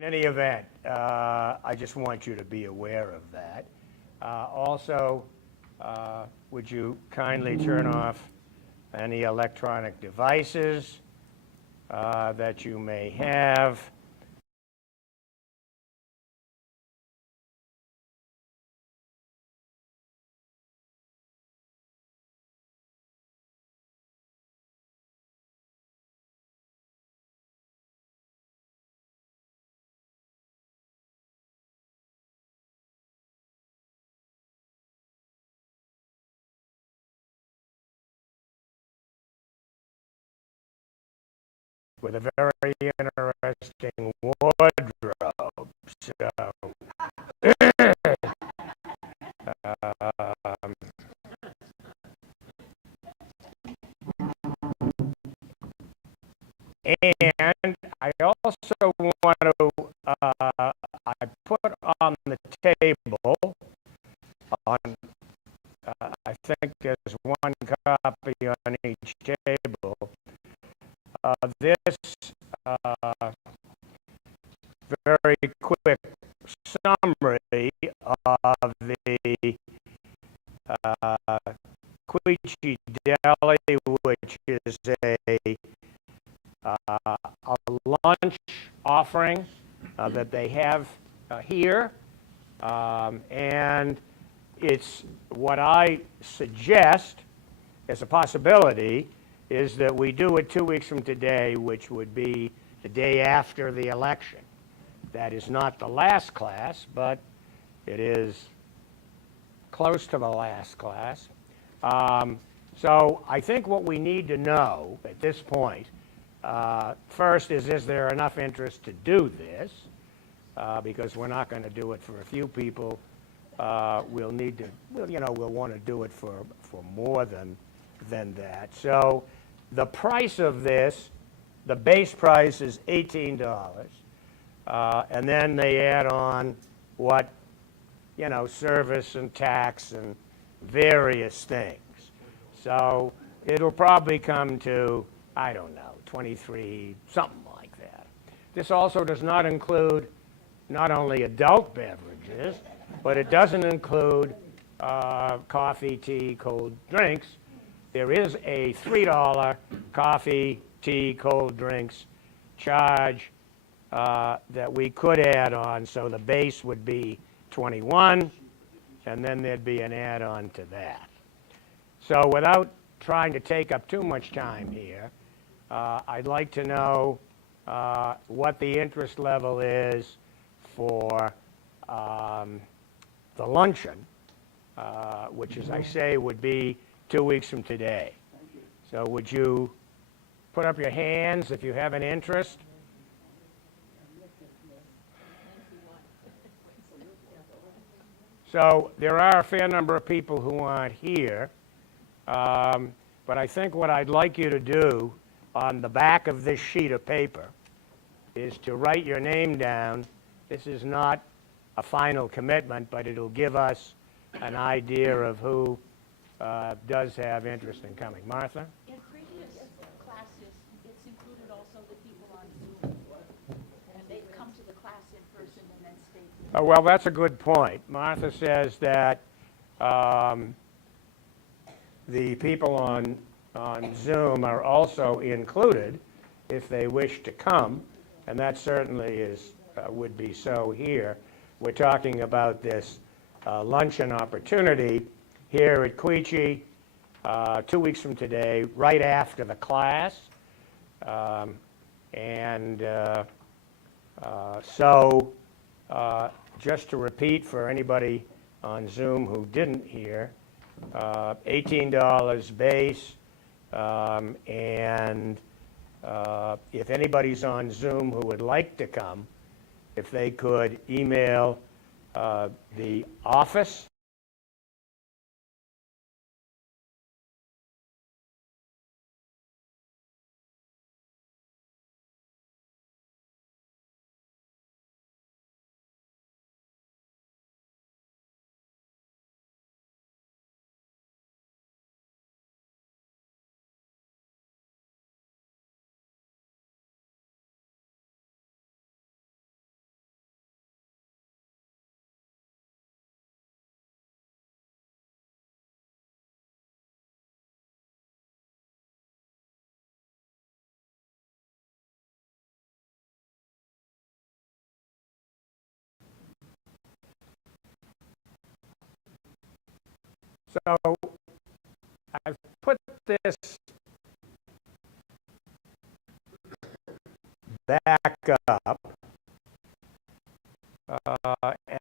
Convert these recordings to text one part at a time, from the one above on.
In any event, I just want you to be aware of that. Also, would you kindly turn off any electronic devices that you may have? With a very interesting wardrobe. So, um, and I also want to, I put on the table, on, I think there's one copy on each table, this very quick summary of the Queechee Deli, which is a lunch offering that they have here. And it's what I suggest as a possibility is that we do it 2 weeks from today, which would be the day after the election. That is not the last class, but it is close to the last class. So I think what we need to know at this point, first is there enough interest to do this? Because we're not going to do it for a few people. We'll need to, we'll want to do it for more than that. So the price of this, the base price is $18. And then they add on what, service and tax and various things. So it'll probably come to, I don't know, 23, something like that. This also does not include not only adult beverages, but it doesn't include coffee, tea, cold drinks. There is a $3 coffee, tea, cold drinks charge that we could add on, so the base would be 21, and then there'd be an add-on to that. So without trying to take up too much time here, I'd like to know what the interest level is for the luncheon, which, as I say, would be 2 weeks from today. So would you put up your hands if you have an interest? So there are a fair number of people who aren't here, but I think what I'd like you to do on the back of this sheet of paper is to write your name down. This is not a final commitment, but it'll give us an idea of who does have interest in coming. Martha? In previous classes, it's included also the people on Zoom, and they come to the class in person and then stay. Oh, well, that's a good point. Martha says that the people on Zoom are also included if they wish to come, and that certainly is would be so here. We're talking about this luncheon opportunity here at Queechee 2 weeks from today, right after the class. So just to repeat for anybody on Zoom who didn't hear, $18 base, and if anybody's on Zoom who would like to come, if they could email the office So I've put this back up,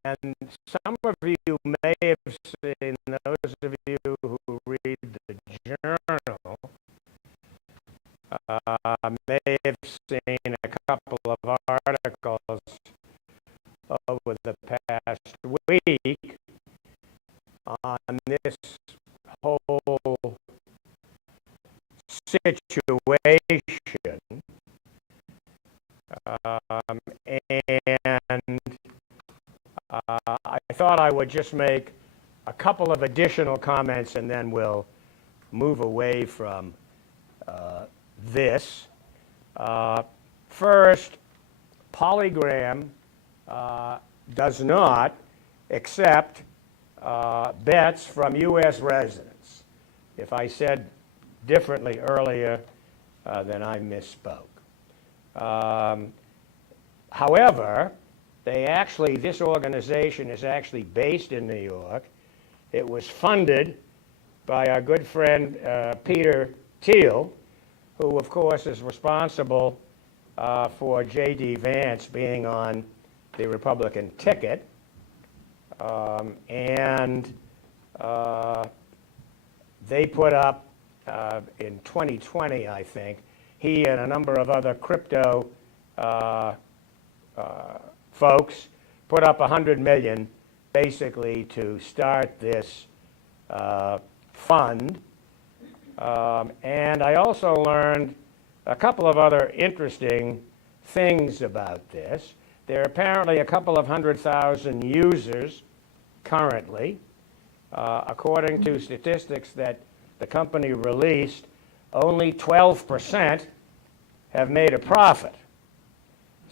and some of you may have seen, those of you who read the journal, may have seen a couple of articles over the past week on this whole situation, and I thought I would just make a couple of additional comments and then we'll move away from this. First, Polygram does not accept bets from U.S. residents. If I said differently earlier, then I misspoke. However, this organization is actually based in New York. It was funded by our good friend Peter Thiel, who of course is responsible for J.D. Vance being on the Republican ticket. And they put up in 2020, I think, he and a number of other crypto folks put up $100 million basically to start this fund. And I also learned a couple of other interesting things about this. There are apparently a couple of 100,000 users currently. According to statistics that the company released, only 12% have made a profit.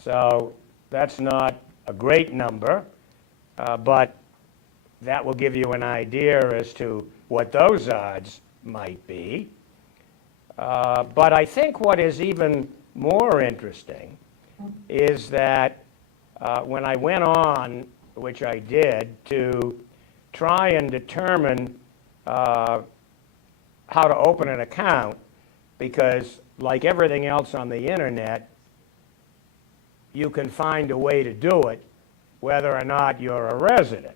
So that's not a great number, but that will give you an idea as to what those odds might be. But I think what is even more interesting is that when I went on, which I did, to try and determine how to open an account, because like everything else on the internet, you can find a way to do it whether or not you're a resident.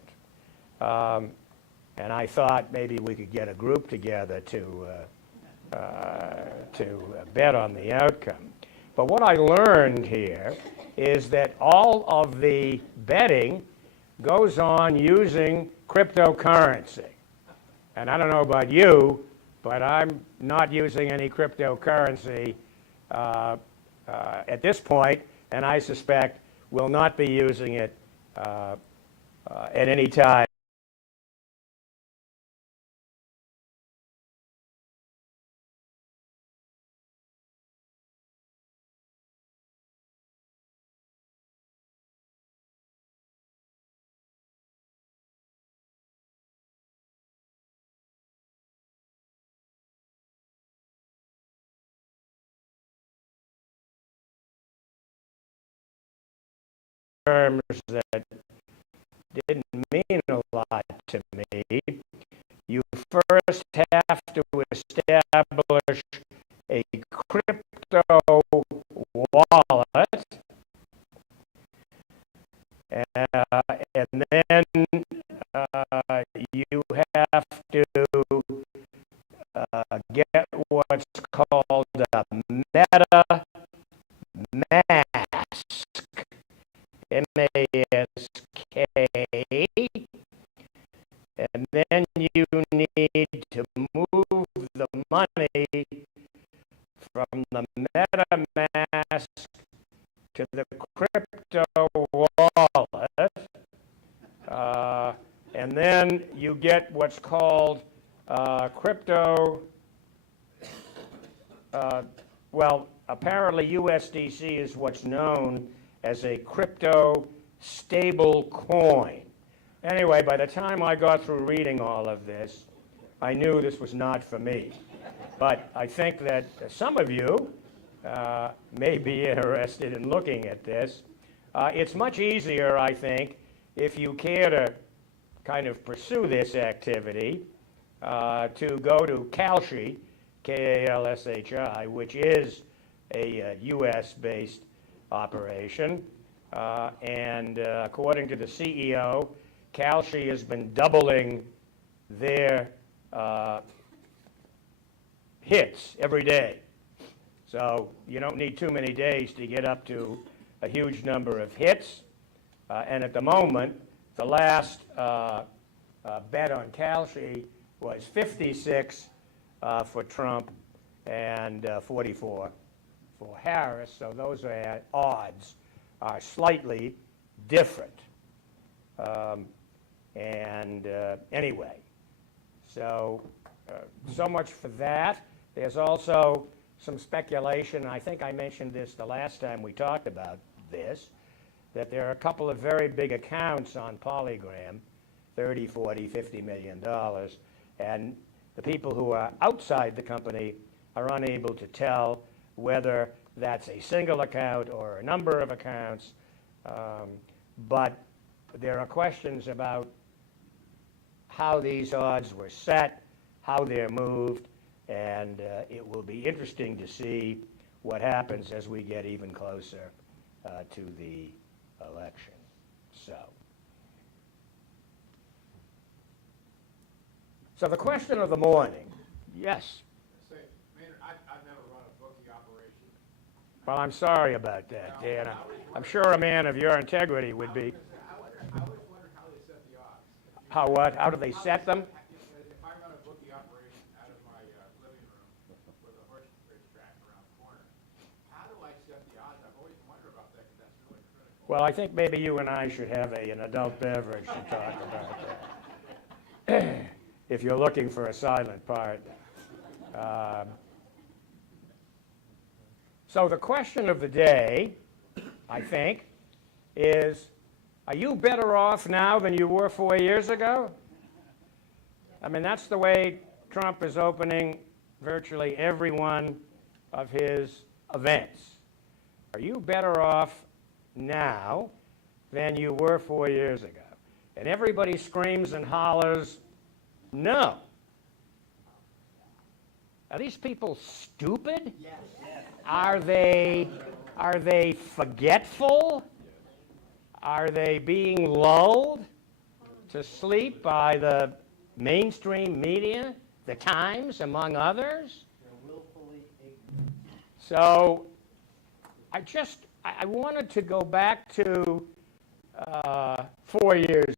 And I thought maybe we could get a group together to bet on the outcome. But what I learned here is that all of the betting goes on using cryptocurrency. And I don't know about you, but I'm not using any cryptocurrency at this point, and I suspect will not be using it at any time. Terms that didn't mean a lot to me. You first have to establish a crypto wallet, and then you have to get what's called a MetaMask. M-A-S-K, and then you need to move the money from the MetaMask to the crypto wallet, and then you get what's called crypto, well, apparently USDC is what's known as a crypto stable coin. Anyway, by the time I got through reading all of this, I knew this was not for me. But I think that some of you may be interested in looking at this. It's much easier, I think, if you care to kind of pursue this activity, to go to Kalshi, Kalshi, which is a U.S.-based operation. And according to the CEO, Kalshi has been doubling their hits every day. So you don't need too many days to get up to a huge number of hits. And at the moment, the last bet on Kalshi was 56 for Trump and 44 for Harris. So those odds are slightly different. Anyway, so much for that. There's also some speculation, I think I mentioned this the last time we talked about this, that there are a couple of very big accounts on Polygram, 30, 40, $50 million, and the people who are outside the company are unable to tell whether that's a single account or a number of accounts, but there are questions about how these odds were set, how they're moved, and it will be interesting to see what happens as we get even closer to the election. So the question of the morning, yes? Say, Maynard, I've never run a bookie operation. Well, I'm sorry about that, Dan. I'm sure a man of your integrity would be. I always wondered how they set the odds. How what? How do they set them? If I run a bookie operation out of my living room with a horse racetrack around the corner, how do I set the odds? I've always wondered about that because that's really critical. Well, I think maybe you and I should have an adult beverage to talk about that. If you're looking for a silent partner. So the question of the day, I think, is, are you better off now than you were 4 years ago? I mean, that's the way Trump is opening virtually every one of his events. Are you better off now than you were 4 years ago? And everybody screams and hollers, no. Are these people stupid? Yes. Are they forgetful? Are they being lulled to sleep by the mainstream media, the Times, among others? They're willfully ignorant. So I wanted to go back to 4 years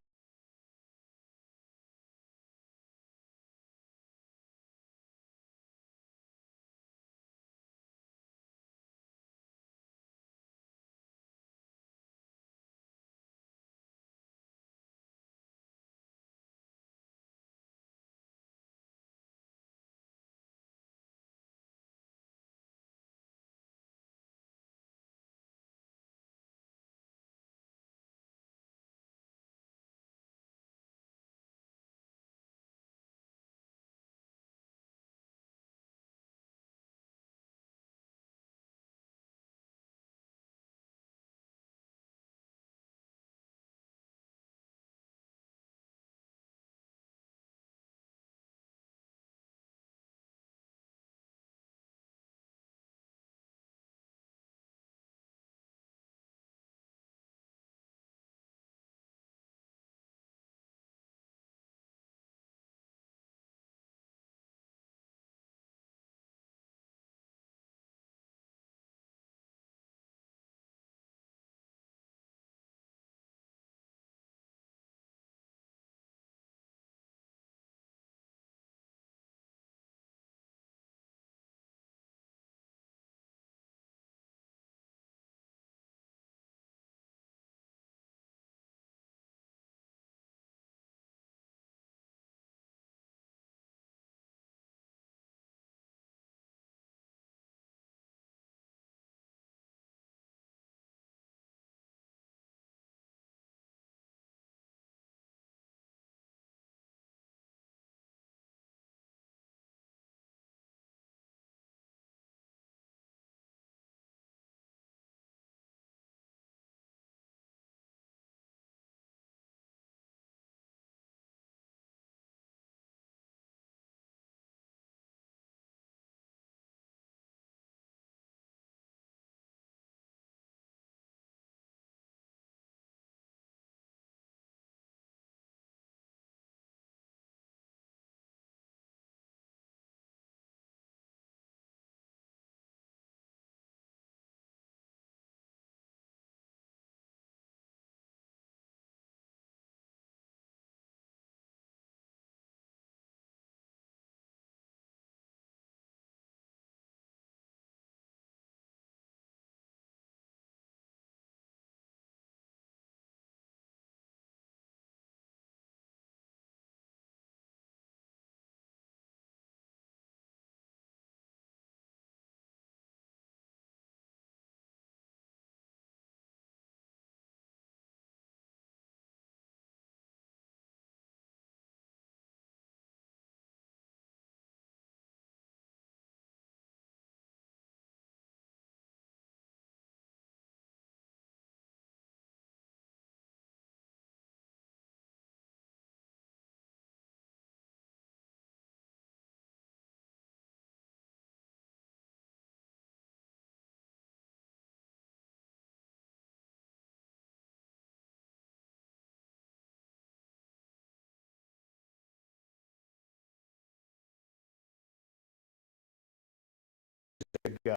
go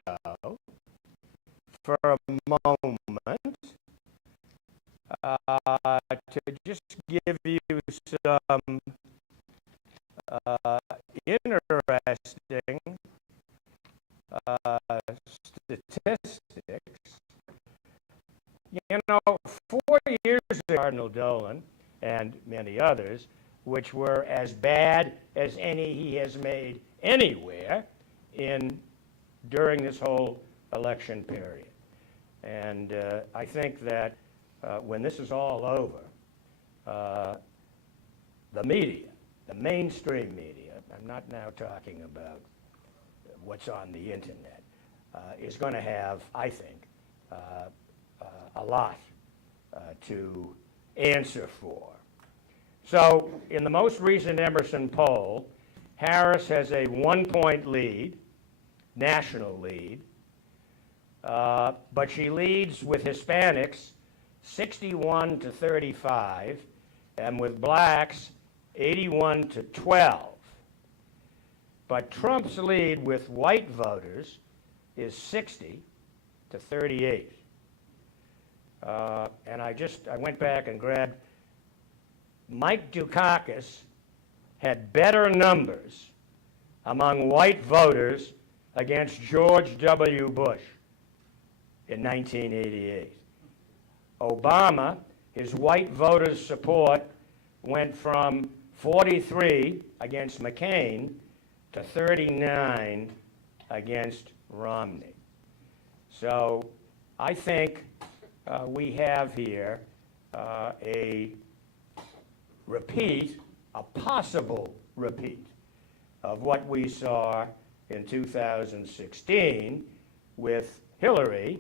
for a moment to just give you some interesting statistics. You know, 4 years ago, Cardinal Dolan and many others, which were as bad as any he has made anywhere during this whole election period. And I think that when this is all over, the media, the mainstream media, I'm not now talking about what's on the internet, is going to have, I think, a lot to answer for. So in the most recent Emerson poll, Harris has a 1-point lead, national lead, but she leads with Hispanics 61 to 35, and with blacks 81 to 12. But Trump's lead with white voters is 60 to 38. And I went back and grabbed Mike Dukakis had better numbers among white voters against George W. Bush in 1988. Obama, his white voters' support went from 43 against McCain to 39 against Romney. So I think we have here a repeat, a possible repeat of what we saw in 2016 with Hillary,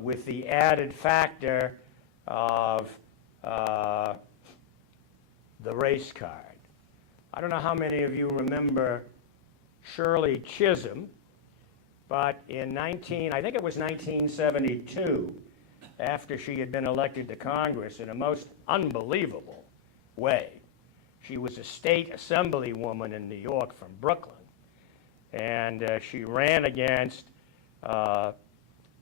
with the added factor of the race card. I don't know how many of you remember Shirley Chisholm, but in I think it was 1972, after she had been elected to Congress in a most unbelievable way. She was a state assemblywoman in New York from Brooklyn, and she ran against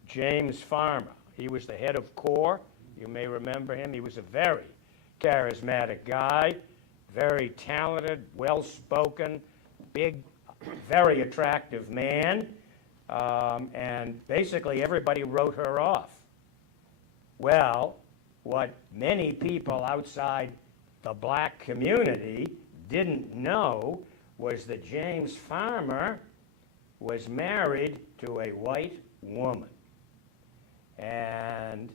James Farmer. He was the head of CORE. You may remember him. He was a very charismatic guy, very talented, well-spoken, big, very attractive man, and basically everybody wrote her off. Well, what many people outside the black community didn't know was that James Farmer was married to a white woman. And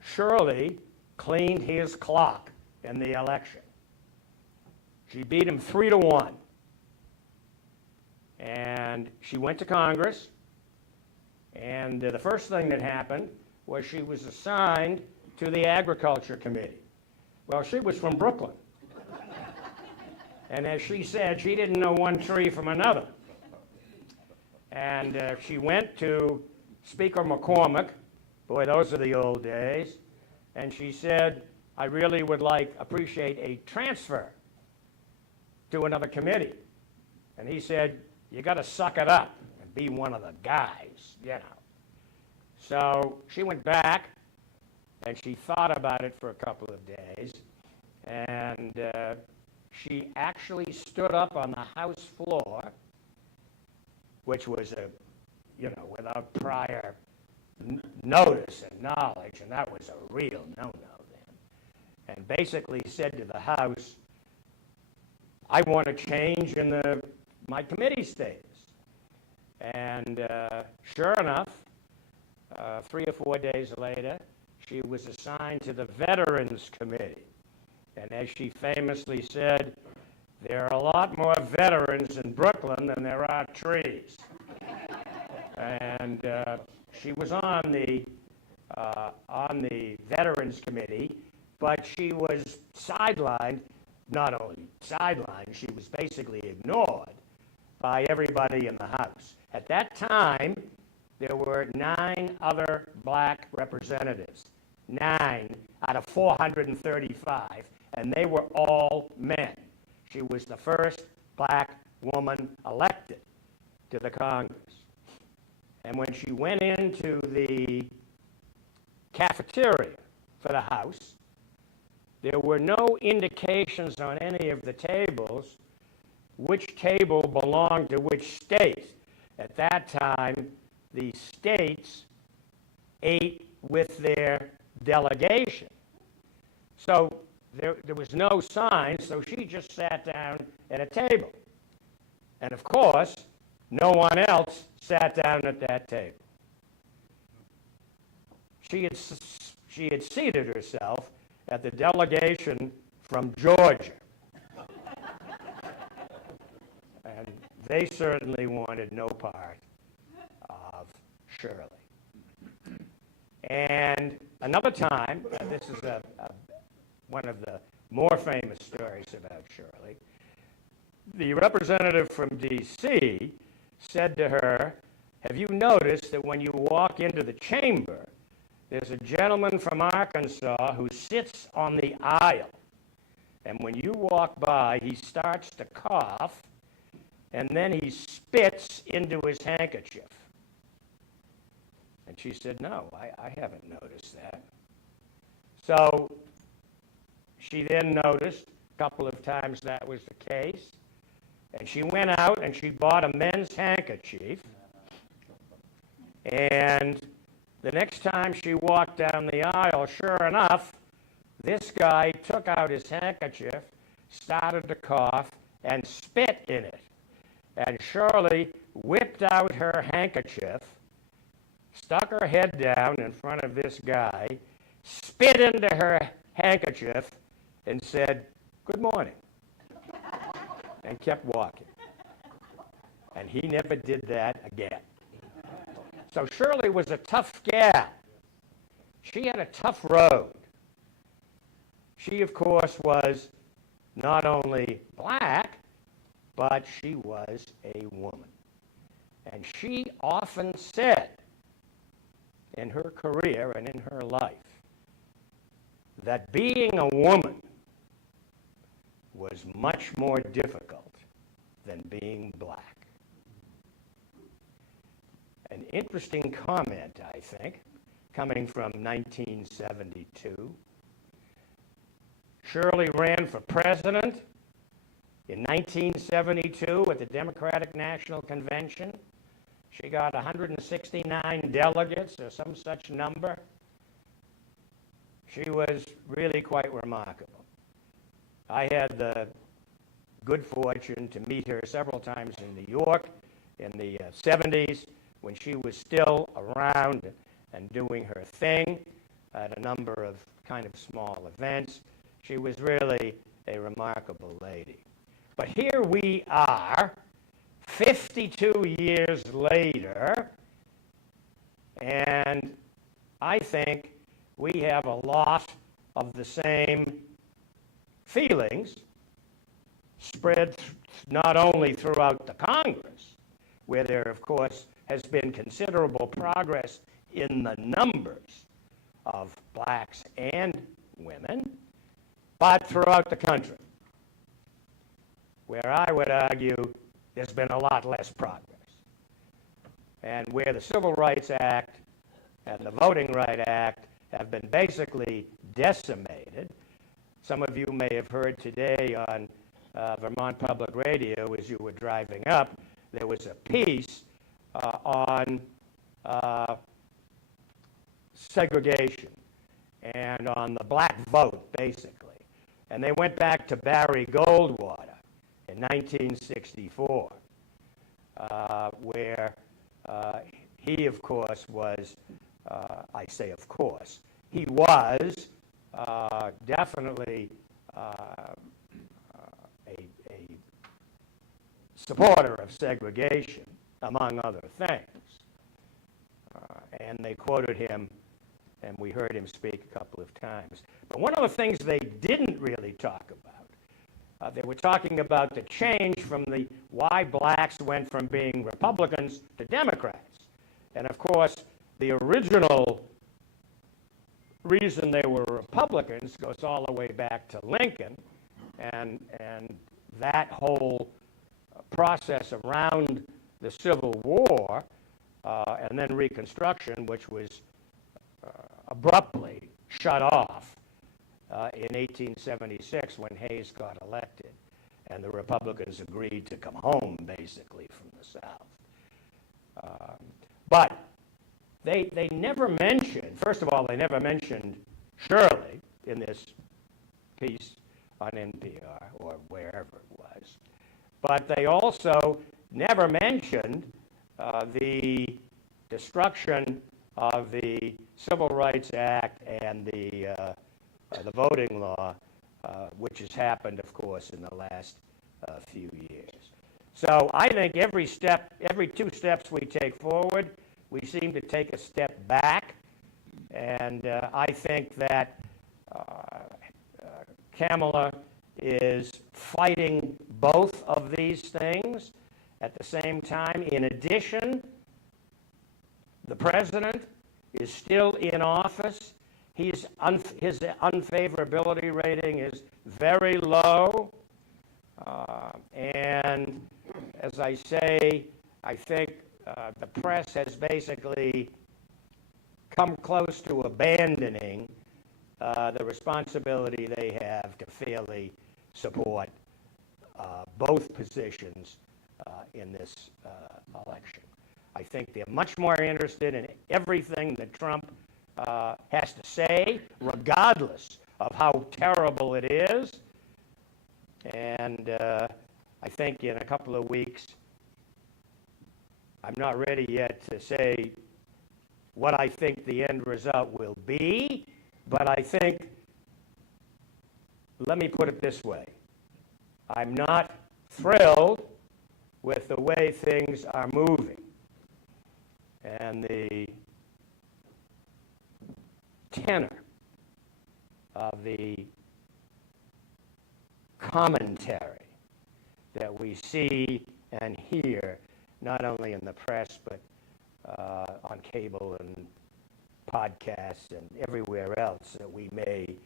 Shirley cleaned his clock in the election. She beat him 3-1. And she went to Congress, and the first thing that happened was she was assigned to the Agriculture Committee. Well, she was from Brooklyn. And as she said, she didn't know one tree from another. And she went to Speaker McCormick, boy, those are the old days, and she said, I really would appreciate a transfer to another committee. And he said, you got to suck it up and be one of the guys, you know. So she went back, and she thought about it for a couple of days, and she actually stood up on the House floor, which was without prior notice and knowledge, and that was a real no-no then, and basically said to the House, I want a change in my committee status. And sure enough, 3 or 4 days later, she was assigned to the Veterans Committee. And as she famously said, there are a lot more veterans in Brooklyn than there are trees. And she was on the Veterans Committee, but she was sidelined, not only sidelined, she was basically ignored by everybody in the House. At that time, there were 9 other black representatives, 9 out of 435, and they were all men. She was the first black woman elected to the Congress. And when she went into the cafeteria for the house, there were no indications on any of the tables which table belonged to which state. At that time, the states ate with their delegation. So there was no sign, so she just sat down at a table. And of course, no one else sat down at that table. She had seated herself at the delegation from Georgia. And they certainly wanted no part of Shirley. And another time, this is one of the more famous stories about Shirley, the representative from D.C. said to her, "Have you noticed that when you walk into the chamber, there's a gentleman from Arkansas who sits on the aisle, and when you walk by, he starts to cough, and then he spits into his handkerchief?" And she said, "No, I haven't noticed that." So she then noticed a couple of times that was the case, and she went out and she bought a men's handkerchief, and the next time she walked down the aisle, sure enough, this guy took out his handkerchief, started to cough, and spit in it. And Shirley whipped out her handkerchief, stuck her head down in front of this guy, spit into her handkerchief, and said, "Good morning," and kept walking. And he never did that again. So Shirley was a tough gal. She had a tough road. She, of course, was not only black, but she was a woman. And she often said in her career and in her life that being a woman was much more difficult than being black. An interesting comment, I think, coming from 1972. Shirley ran for president in 1972 at the Democratic National Convention. She got 169 delegates or some such number. She was really quite remarkable. I had the good fortune to meet her several times in New York in the 70s when she was still around and doing her thing at a number of kind of small events. She was really a remarkable lady. But here we are, 52 years later, and I think we have a lot of the same feelings spread not only throughout the Congress, where there, of course, has been considerable progress in the numbers of blacks and women, but throughout the country, where I would argue there's been a lot less progress. And where the Civil Rights Act and the Voting Rights Act have been basically decimated. Some of you may have heard today on Vermont Public Radio as you were driving up, there was a piece on segregation and on the black vote, basically. And they went back to Barry Goldwater in 1964, where he, of course, was, I say of course, he was definitely a supporter of segregation, among other things. And they quoted him, and we heard him speak a couple of times. But one of the things they didn't really talk about, they were talking about the change from why blacks went from being Republicans to Democrats. And of course, the original reason they were Republicans goes all the way back to Lincoln, and that whole process around the Civil War and then Reconstruction, which was abruptly shut off in 1876 when Hayes got elected, and the Republicans agreed to come home, basically, from the South. But they never mentioned, first of all, they never mentioned Shirley in this piece on NPR or wherever it was. But they also never mentioned the destruction of the Civil Rights Act and the voting law, which has happened, of course, in the last few years. So I think every 2 steps we take forward, we seem to take a step back. And I think that Kamala is fighting both of these things at the same time. In addition, the president is still in office. His unfavorability rating is very low. And as I say, I think the press has basically come close to abandoning the responsibility they have to fairly support both positions in this election. I think they're much more interested in everything that Trump has to say, regardless of how terrible it is. And I think in a couple of weeks, I'm not ready yet to say what I think the end result will be, but I think, let me put it this way, I'm not thrilled with the way things are moving. And the tenor of the commentary that we see and hear, not only in the press, but on cable and podcasts and everywhere else that we may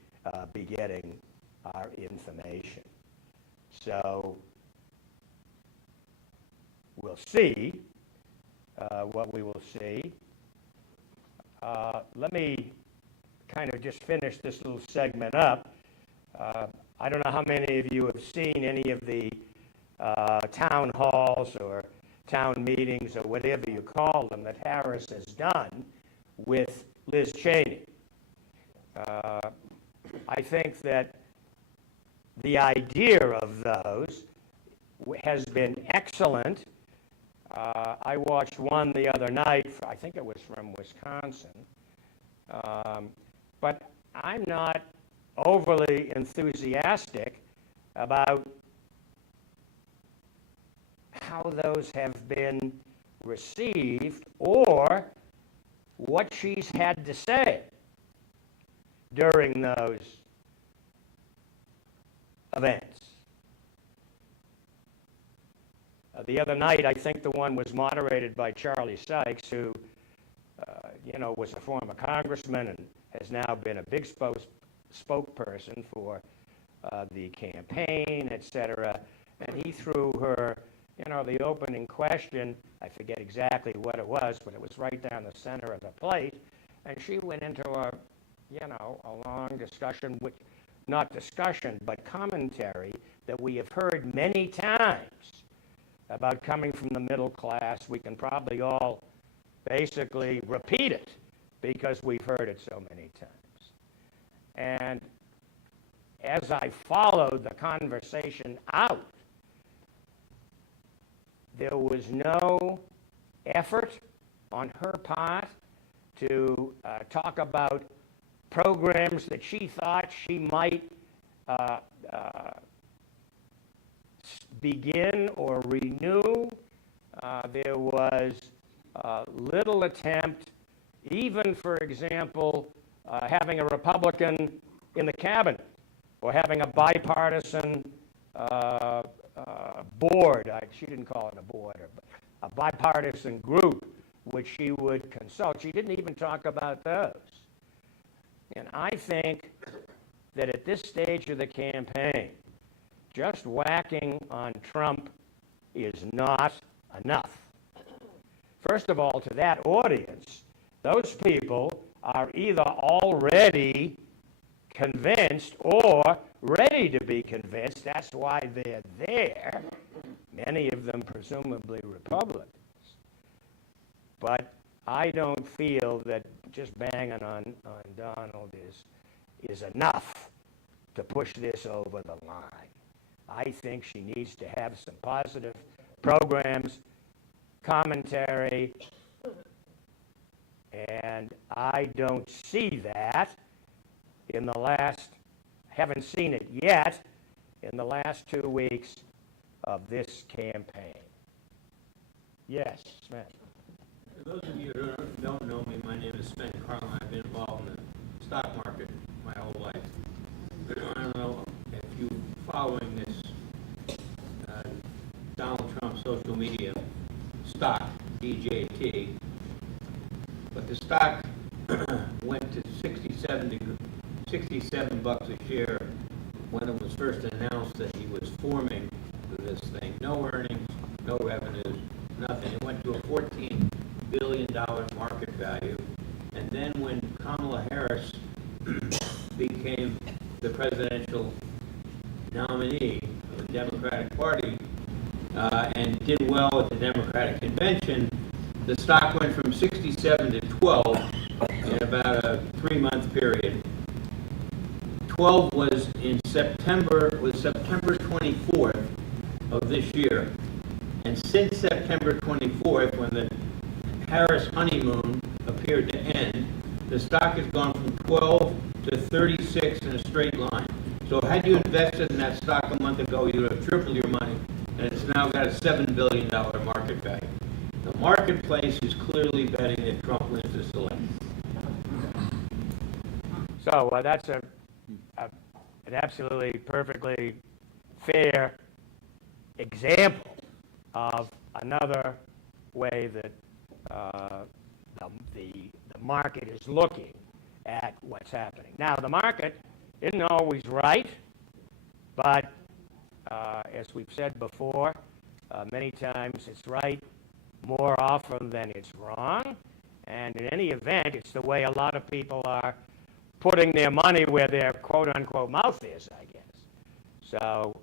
be getting our information. So we'll see what we will see. Let me kind of just finish this little segment up. I don't know how many of you have seen any of the town halls or town meetings or whatever you call them that Harris has done with Liz Cheney. I think that the idea of those has been excellent. I watched one the other night, I think it was from Wisconsin, but I'm not overly enthusiastic about how those have been received or what she's had to say during those events. The other night, I think the one was moderated by Charlie Sykes, who, was a former congressman and has now been a big spokesperson for the campaign, et cetera. And he threw her, the opening question, I forget exactly what it was, but it was right down the center of the plate. And she went into a long discussion, not discussion, but commentary that we have heard many times about coming from the middle class. We can probably all basically repeat it because we've heard it so many times. And as I followed the conversation out, there was no effort on her part to talk about programs that she thought she might begin or renew. There was little attempt, even, for example, having a Republican in the cabinet or having a bipartisan board. She didn't call it a board, but a bipartisan group which she would consult. She didn't even talk about those. And I think that at this stage of the campaign, just whacking on Trump is not enough. first of all, to that audience, those people are either already convinced or ready to be convinced. That's why they're there. Many of them presumably Republicans. But I don't feel that just banging on Donald is enough to push this over the line. I think she needs to have some positive programs, commentary, and I don't see that in the last, haven't seen it yet, in the last 2 weeks of this campaign. Yes, Smith. For those of you who don't know me, my name is Sven Carlin. I've been involved in the stock market my whole life. But I don't know if you're following this Donald Trump social media stock, DJT, but the stock went to 67 bucks a share when it was first announced that he was forming this thing. No earnings, no revenues, nothing. It went to a $14 billion market value. And then when Kamala Harris became the presidential nominee of the Democratic Party and did well at the Democratic convention, the stock went from 67 to 12 in about a 3-month period. 12 was in September 24th of this year. And since September 24th, when the Harris honeymoon appeared to end, the stock has gone from 12 to 36 in a straight line. So had you invested in that stock a month ago, you would have tripled your money, and it's now got a $7 billion market value. The marketplace is clearly betting that Trump wins this election. So that's an absolutely perfectly fair example of another way that the market is looking at what's happening. Now, the market isn't always right, but as we've said before, many times it's right more often than it's wrong. And in any event, it's the way a lot of people are putting their money where their quote-unquote mouth is, I guess. So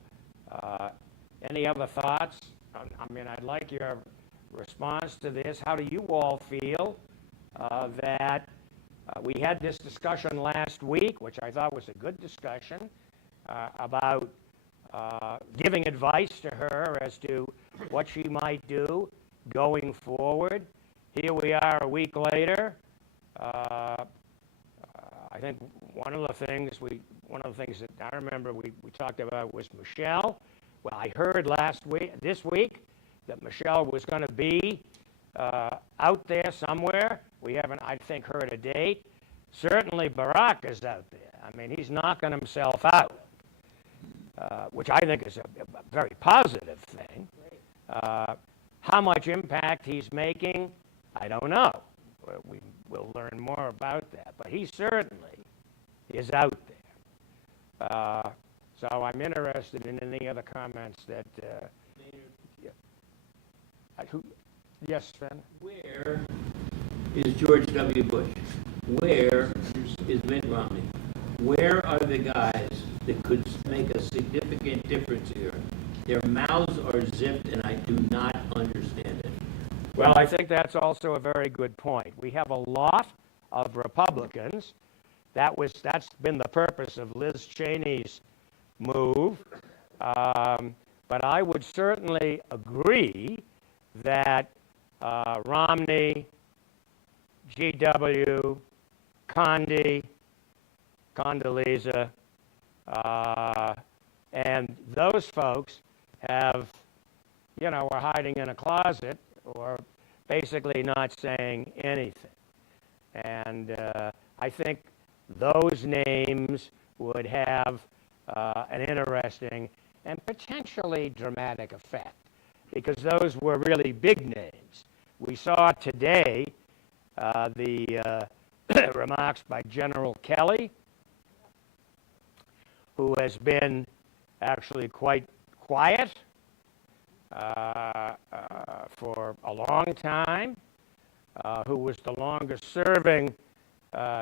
any other thoughts? I mean, I'd like your response to this. How do you all feel that we had this discussion last week, which I thought was a good discussion, about giving advice to her as to what she might do going forward. Here we are a week later. I think one of the things that I remember we talked about was Michelle. Well, I heard this week, that Michelle was going to be out there somewhere. We haven't, I think, heard a date. Certainly Barack is out there. I mean, he's knocking himself out, which I think is a very positive thing. How much impact he's making, I don't know. We will learn more about that. But he certainly is out there. So I'm interested in any other comments that... Yes, Sven? Where is George W. Bush? Where is Mitt Romney? Where are the guys that could make a significant difference here? Their mouths are zipped, and I do not understand it. Well, I think that's also a very good point. We have a lot of Republicans. That's been the purpose of Liz Cheney's move. But I would certainly agree that Romney, GW, Condoleezza, and those folks are hiding in a closet or basically not saying anything. And I think those names would have an interesting and potentially dramatic effect, because those were really big names. We saw today the remarks by General Kelly, who has been actually quite quiet for a long time. who was the longest-serving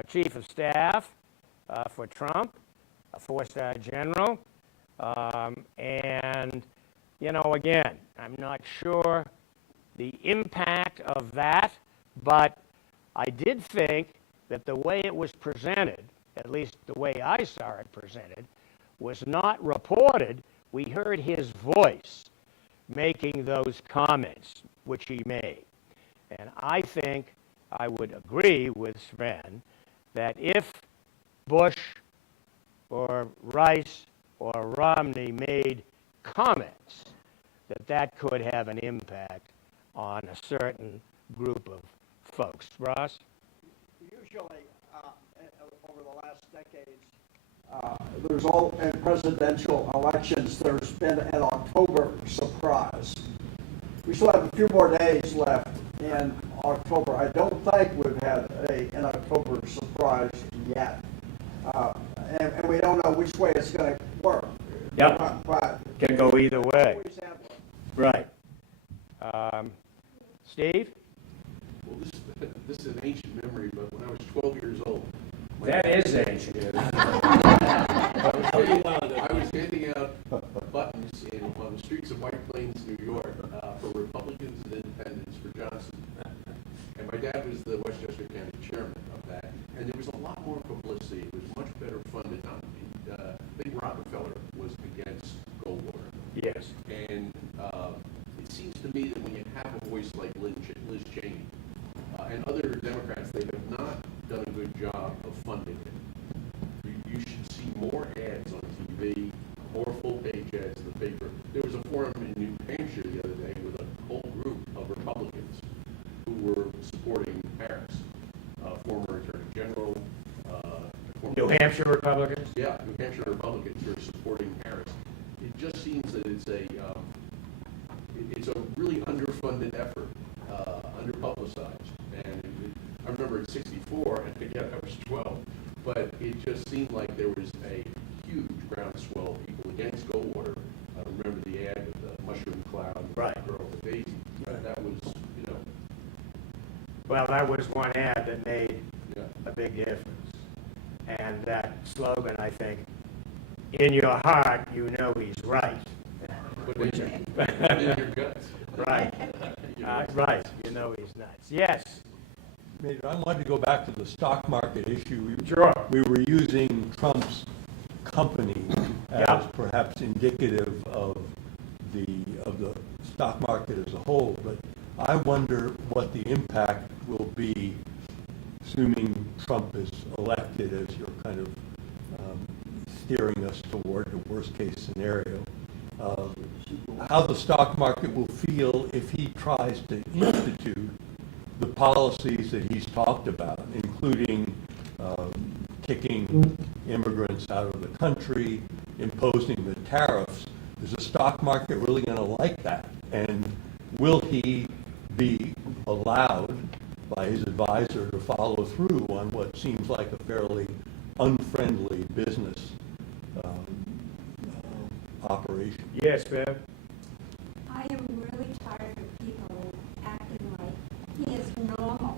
chief of staff for Trump, a four-star general. And, you know, again, I'm not sure the impact of that, but I did think that the way it was presented, at least the way I saw it presented, was not reported. We heard his voice making those comments, which he made. And I think I would agree with Sven that if Bush or Rice or Romney made comments, that could have an impact on a certain group of folks. Ross? Usually, over the last decades, there's all, in presidential elections, there's been an October surprise. We still have a few more days left in October. I don't think we've had an October surprise yet. And we don't know which way it's going to work. Yep. But Can go either way. always have Right. Steve? Well, this is an ancient memory, but when I was 12 years old, That is ancient. I was handing out buttons on the streets of White Plains, New York, for Republicans and Independents for Johnson. And my dad was the Westchester County chairman of that. And there was a lot more publicity. It was much better funded. I think Rockefeller was against Goldwater. Yes. And it seems to me that when you have a voice like Liz Cheney and other Democrats, they have not done a good job of funding it. You should see more ads on TV, more full-page ads in the paper. There was a forum in New Hampshire the other day with a whole group of Republicans who were supporting Harris, former Attorney General. New Hampshire Republicans? Yeah, New Hampshire Republicans who are supporting Harris. It just seems that it's a really underfunded effort, underpublicized. And I remember in '64, and again I was 12, but it just seemed like there was a huge groundswell of people against Goldwater. I remember the ad with the mushroom cloud, and Right. the girl with the daisy. Right. That was, Well, that was one ad that made yeah. a big difference. And that slogan, I think, in your heart, you know he's right. But in your guts. Right. Right, you know he's nuts. Yes. Maynard, I wanted to go back to the stock market issue. Sure. We were using Trump's company as Yeah. perhaps indicative of the stock market as a whole, but I wonder what the impact will be, assuming Trump is elected, as you're kind of steering us toward the worst-case scenario. How the stock market will feel if he tries to institute the policies that he's talked about, including kicking immigrants out of the country, imposing the tariffs. Is the stock market really going to like that? And will he be allowed by his advisor to follow through on what seems like a fairly unfriendly business operation? Yes, Bev? I am really tired of people acting like he is normal,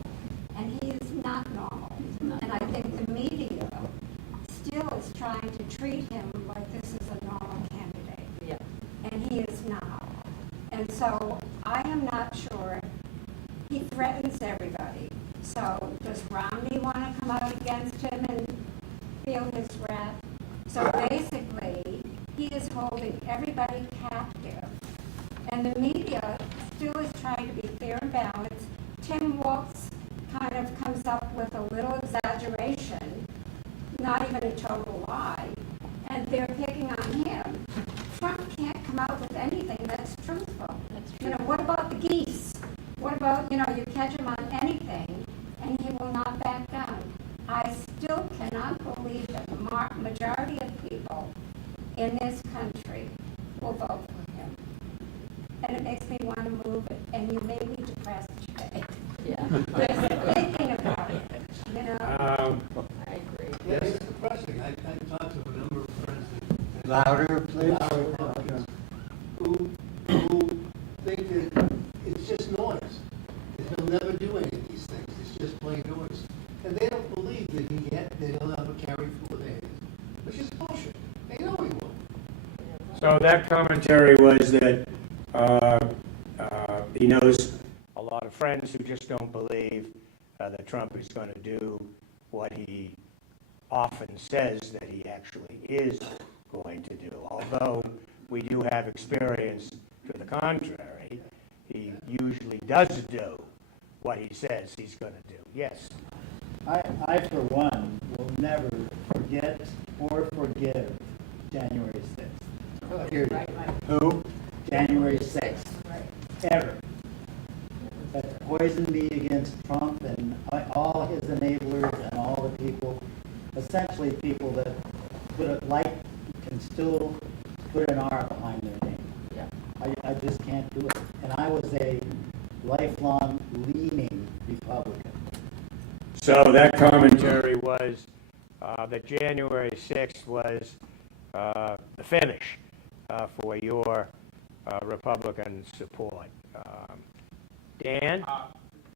and he is not normal. And I think the media still is trying to treat him like this is a normal candidate. Yeah. And he is not. And so I am not sure. He threatens everybody. So does Romney want to come out against him and feel his wrath? So basically, he is holding everybody captive. And the media still is trying to be fair and balanced. Tim Walz kind of comes up with a little exaggeration, not even a total lie, and they're picking on him. Trump can't come out with anything that's truthful. You know, what about the geese? What about, you catch him on anything, and he will not back down. I still cannot believe that the majority of people in this country will vote for him. And it makes me want to move it, and you may be depressed, Jay. Yeah. Just thinking about it, I agree. Yeah, it's depressing. I talked to a number of friends Louder, please. who think that it's just noise, that he'll never do any of these things. So that commentary was that he knows a lot of friends who just don't believe that Trump is going to do what he often says that he actually is going to do. Although we do have experience to the contrary, he usually does do what he says he's going to do. Yes. I, for one, will never forget or forgive January 6th. Period. Who? January 6th. Ever. That poisoned me against Trump and all his enablers and all the people, essentially people that can still put an R behind their name. I just can't do it. And I was a lifelong leaning Republican. So that commentary was that January 6th was the finish for your Republican support. Dan?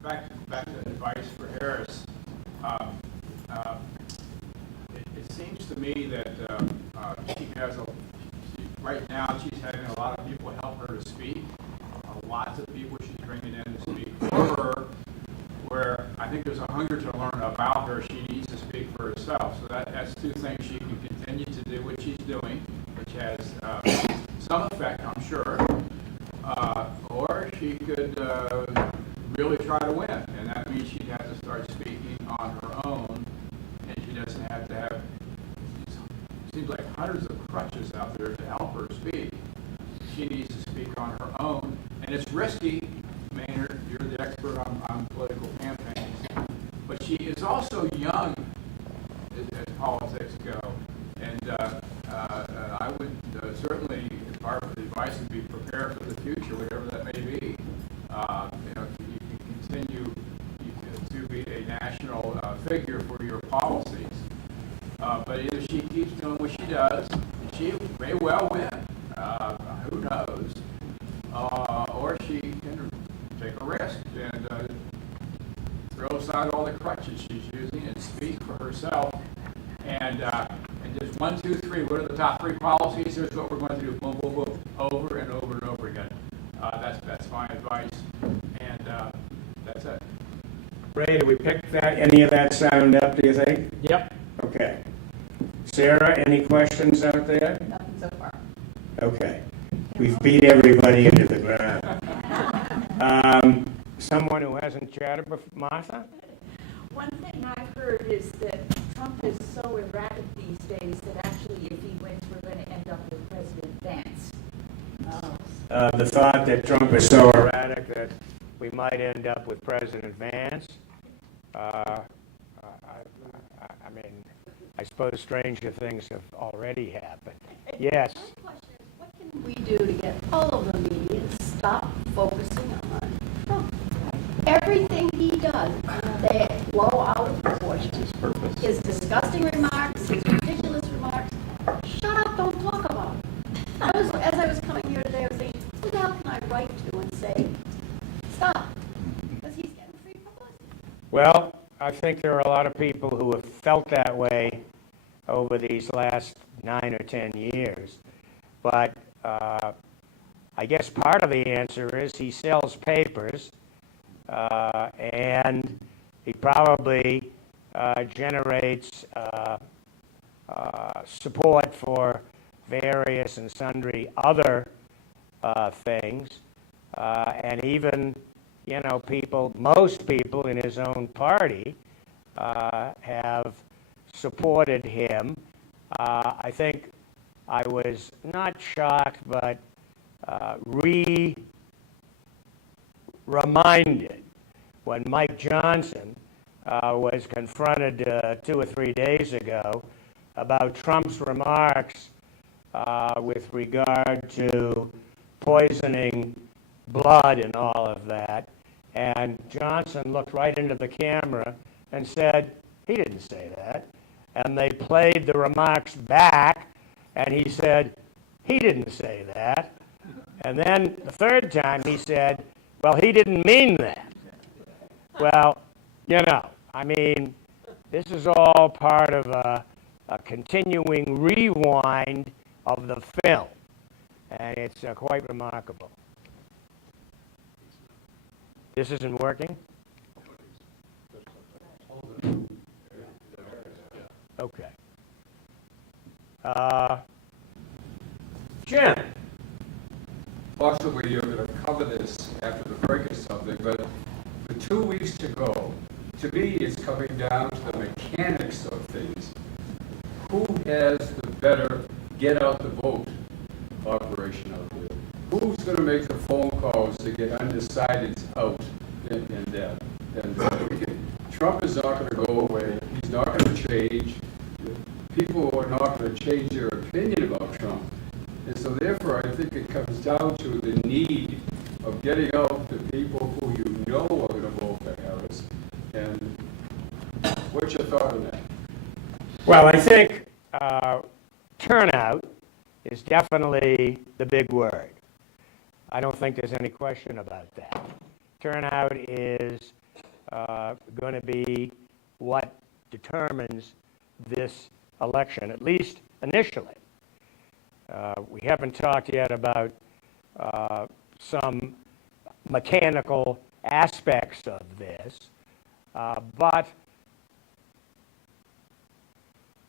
Back to advice for Harris. It seems to me that she has right now she's having a lot of people help her to speak. Lots of people she's bringing in to speak for her. Where I think there's a hunger to learn about her, she needs to speak for herself. So that's two things she can continue to do what she's doing, which has some effect, I'm sure. Or she could really try to win, and that means she'd have to start speaking on her own, and she doesn't have to have, it seems like hundreds of crutches out there to help her speak. She needs to speak on her own, and it's risky. Maynard, you're the expert on political campaigns, but she is also young as politics go, and I would certainly, part of the advice would be prepare for the future, whatever that may be. You can continue to be a national figure for your policies, but either she keeps doing what she does, and she may well win, who knows, or she can take a risk and throw aside all the crutches she's using and speak for herself. And just 1, 2, 3. What are the top 3 policies? Here's what we're going to do. Boom, boom, boom, over and over and over again. That's my advice, and that's it. Ray, do we pick any of that sound up? Do you think? Yep. Okay. Sarah, any questions out there? Nothing so far. Okay. We've beat everybody into the ground. Someone who hasn't chatted before, Martha? One thing I've heard is that Trump is so erratic these days that actually if he wins, we're going to end up with President Vance. The thought that Trump is so erratic that we might end up with President Vance. I mean, I suppose stranger things have already happened. Yes. My question is, what can we do to get all of the media to stop focusing on Trump? Everything he does, they blow out of proportion. His disgusting remarks, his ridiculous remarks. Shut up, don't talk about it. As I was coming here today, I was thinking, who the hell can I write to and say, stop? Because he's getting free publicity. Well, I think there are a lot of people who have felt that way over these last 9 or 10 years. But I guess part of the answer is he sells papers, and he probably generates support for various and sundry other things, and even, most people in his own party have supported him. I think I was not shocked, but reminded when Mike Johnson was confronted 2 or 3 days ago about Trump's remarks with regard to poisoning blood and all of that. And Johnson looked right into the camera and said, he didn't say that. And they played the remarks back, and he said, he didn't say that. And then the third time he said, well, he didn't mean that. Well, this is all part of a continuing rewind of the film. And it's quite remarkable. This isn't working? Okay. Jim? Possibly you're going to cover this after the break or something, but for 2 weeks to go, to me, it's coming down to the mechanics of things. Who has the better get out the vote operation out there? Who's going to make the phone calls to get undecideds out and that? Trump is not going to go away. He's not going to change. People are not going to change their opinion about Trump. And so therefore, I think it comes down to the need of getting out the people who you know are going to vote for Harris. And what's your thought on that? Well, I think turnout is definitely the big word. I don't think there's any question about that. Turnout is going to be what determines this election, at least initially. We haven't talked yet about some mechanical aspects of this, but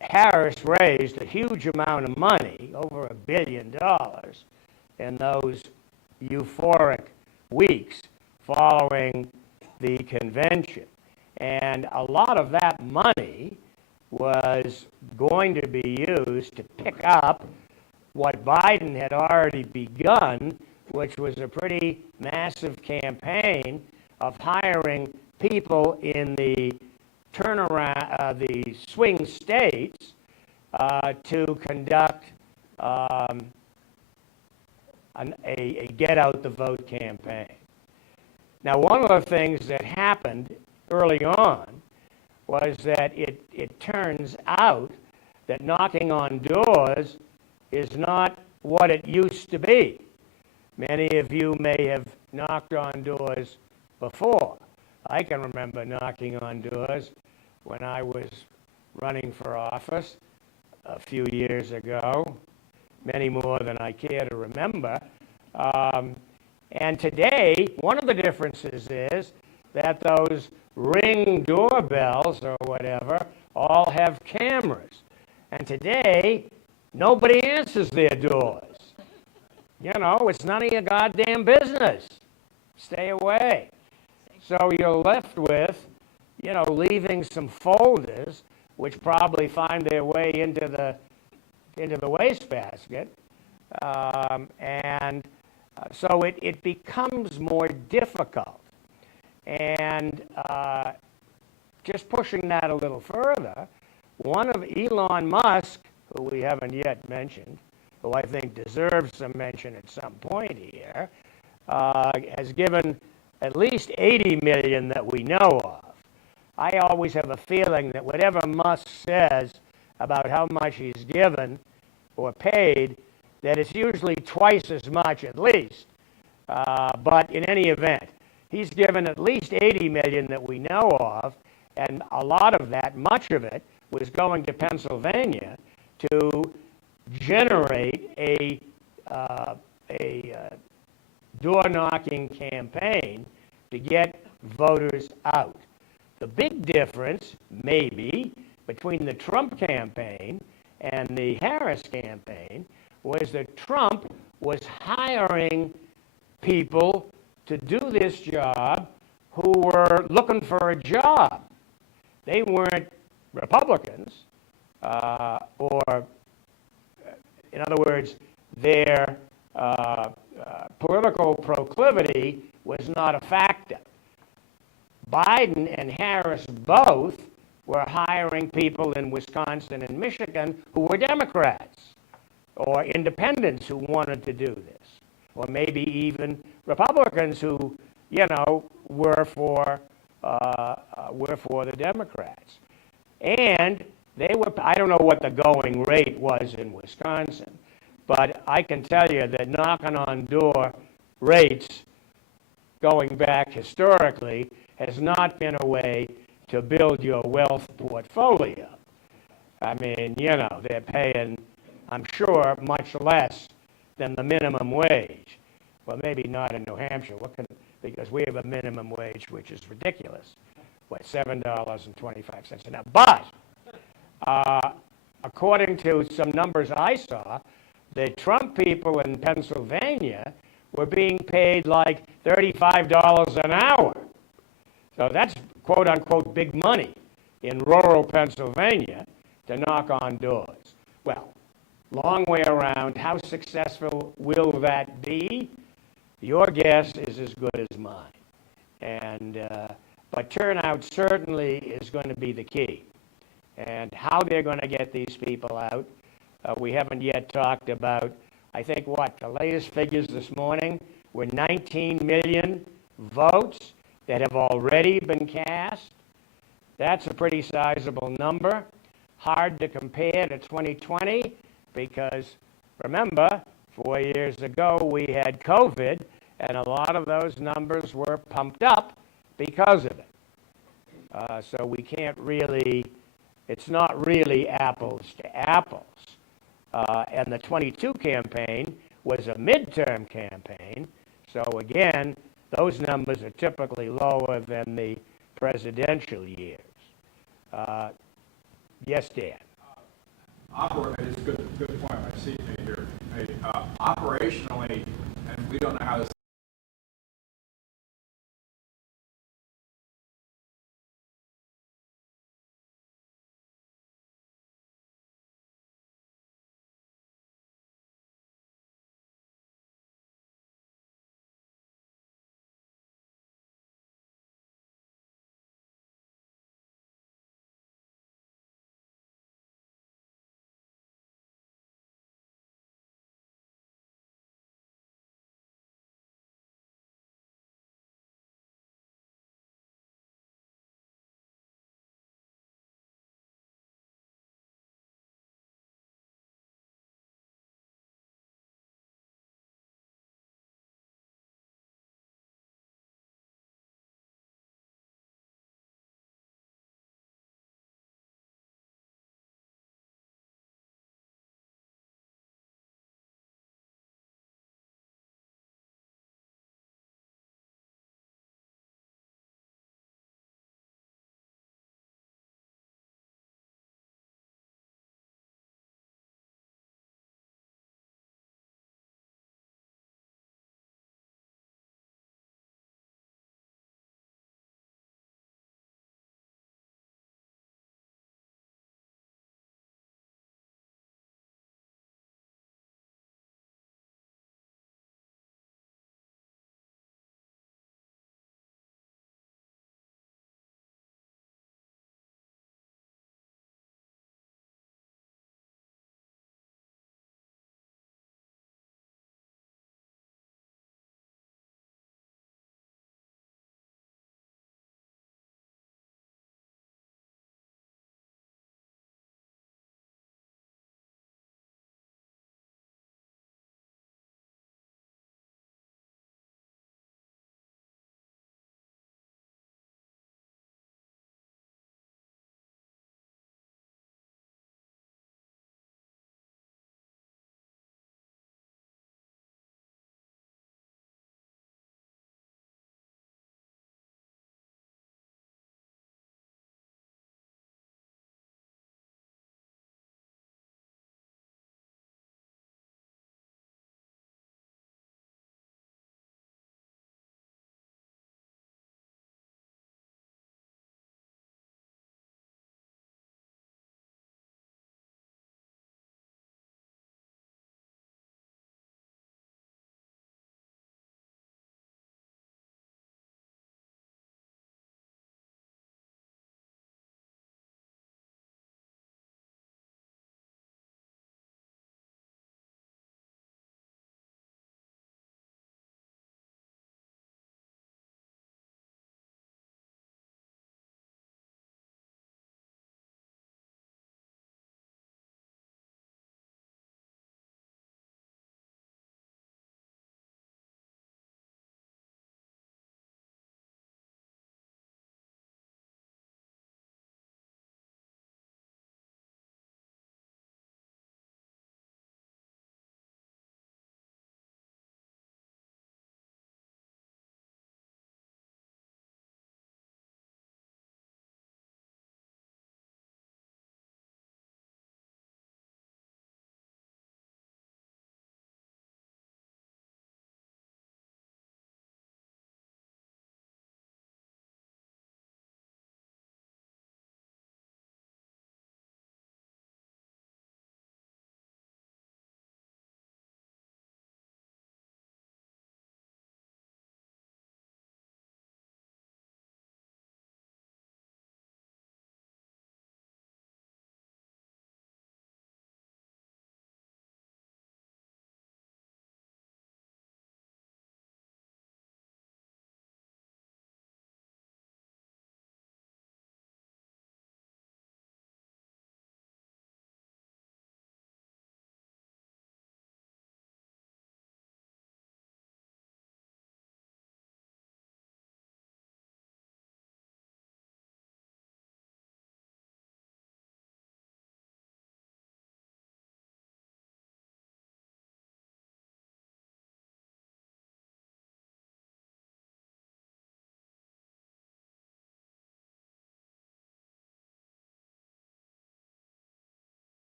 Harris raised a huge amount of money, over $1 billion, in those euphoric weeks following the convention. And a lot of that money was going to be used to pick up what Biden had already begun, which was a pretty massive campaign of hiring people in the turnaround, the swing states, to conduct a get out the vote campaign. Now, one of the things that happened early on was that it turns out that knocking on doors is not what it used to be. Many of you may have knocked on doors before. I can remember knocking on doors when I was running for office a few years ago, many more than I care to remember. And today, one of the differences is that those Ring doorbells or whatever all have cameras. And today, nobody answers their doors. You know, it's none of your goddamn business. Stay away. So you're left with, you know, leaving some folders which probably find their way into the wastebasket. So it becomes more difficult. And just pushing that a little further, one of Elon Musk, who we haven't yet mentioned, who I think deserves some mention at some point here, has given at least $80 million that we know of. I always have a feeling that whatever Musk says about how much he's given or paid, that it's usually twice as much at least. But in any event, he's given at least $80 million that we know of, and a lot of that, much of it, was going to Pennsylvania to generate a door-knocking campaign to get voters out. The big difference, maybe, between the Trump campaign and the Harris campaign was that Trump was hiring people to do this job who were looking for a job. They weren't Republicans, or, in other words, their political proclivity was not a factor. Biden and Harris both were hiring people in Wisconsin and Michigan who were Democrats or independents who wanted to do this, or maybe even Republicans who, you know, were for the Democrats. And they were, I don't know what the going rate was in Wisconsin, but I can tell you that knocking on door rates going back historically has not been a way to build your wealth portfolio. I mean, you know, they're paying, I'm sure, much less than the minimum wage. Well, maybe not in New Hampshire, because we have a minimum wage which is ridiculous. What, $7.25 an hour? But according to some numbers I saw, the Trump people in Pennsylvania were being paid like $35 an hour. So that's quote unquote big money in rural Pennsylvania to knock on doors. Well, long way around, how successful will that be? Your guess is as good as mine. But turnout certainly is going to be the key. And how they're going to get these people out, we haven't yet talked about. I think the latest figures this morning were 19 million votes that have already been cast. That's a pretty sizable number. Hard to compare to 2020 because, remember, 4 years ago we had COVID and a lot of those numbers were pumped up because of it. So we can't really, it's not really apples to apples. And the 22 campaign was a midterm campaign. So again, those numbers are typically lower than the presidential years. Yes, Dan? It's a good point, my seatmate here. Operationally, and we don't know how this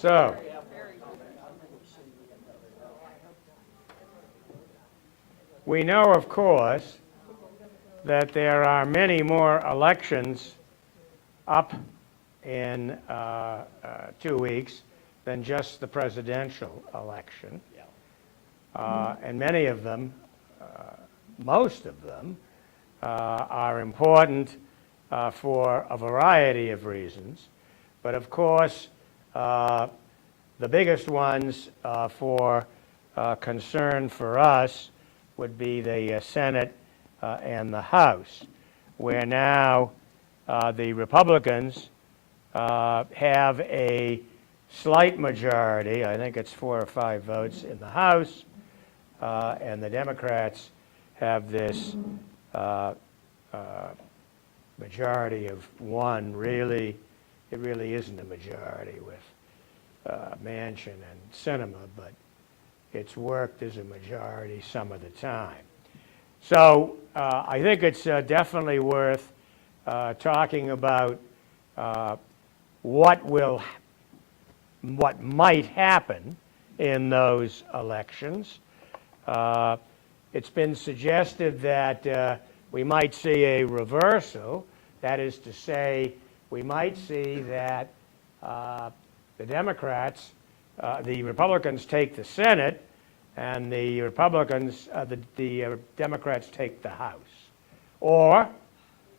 So, we know, of course, that there are many more elections up in 2 weeks than just the presidential election. And many of them, most of them, are important for a variety of reasons. But of course, the biggest ones for concern for us would be the Senate and the House, where now the Republicans have a slight majority. I think it's 4 or 5 votes in the House, and the Democrats have this majority of 1. Really, it really isn't a majority with Manchin and Sinema, but it's worked as a majority some of the time. So I think it's definitely worth talking about what might happen in those elections. It's been suggested that we might see a reversal. That is to say, we might see that the Democrats, the Republicans take the Senate, and the Democrats take the House. Or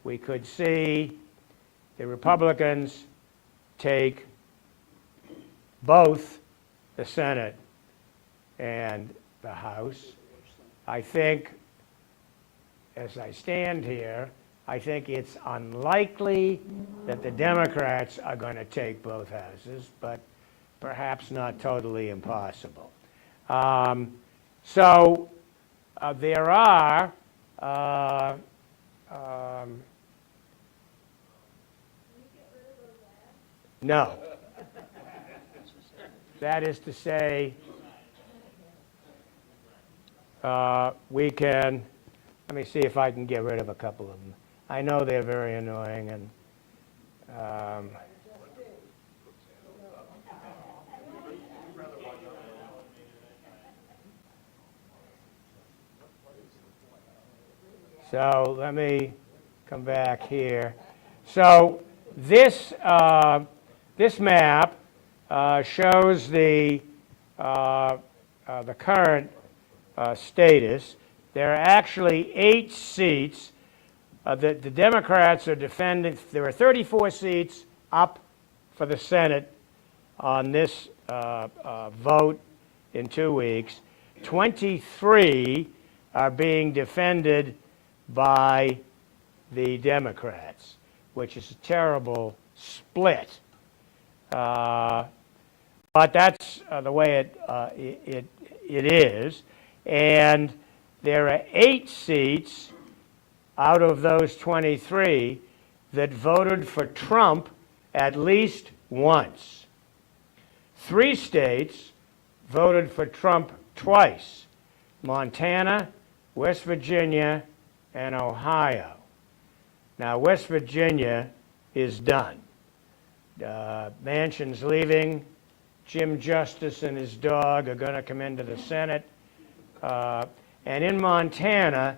we could see the Republicans take both the Senate and the House. I think, as I stand here, I think it's unlikely that the Democrats are going to take both houses, but perhaps not totally impossible. So there are no. That is to say, we can, let me see if I can get rid of a couple of them. I know they're very annoying, and so let me come back here. So this map shows the current status. There are actually 8 seats that the Democrats are defending. There are 34 seats up for the Senate on this vote in 2 weeks. 23 are being defended by the Democrats, which is a terrible split. But that's the way it is. And there are 8 seats out of those 23 that voted for Trump at least once. 3 states voted for Trump twice: Montana, West Virginia, and Ohio. Now, West Virginia is done. Manchin's leaving. Jim Justice and his dog are going to come into the Senate. And in Montana,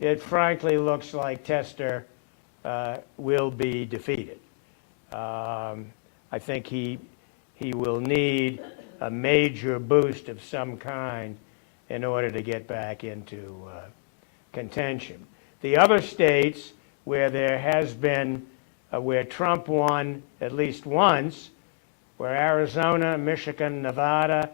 it frankly looks like Tester will be defeated. I think he will need a major boost of some kind in order to get back into contention. The other states where there has been, where Trump won at least once, were Arizona, Michigan, Nevada,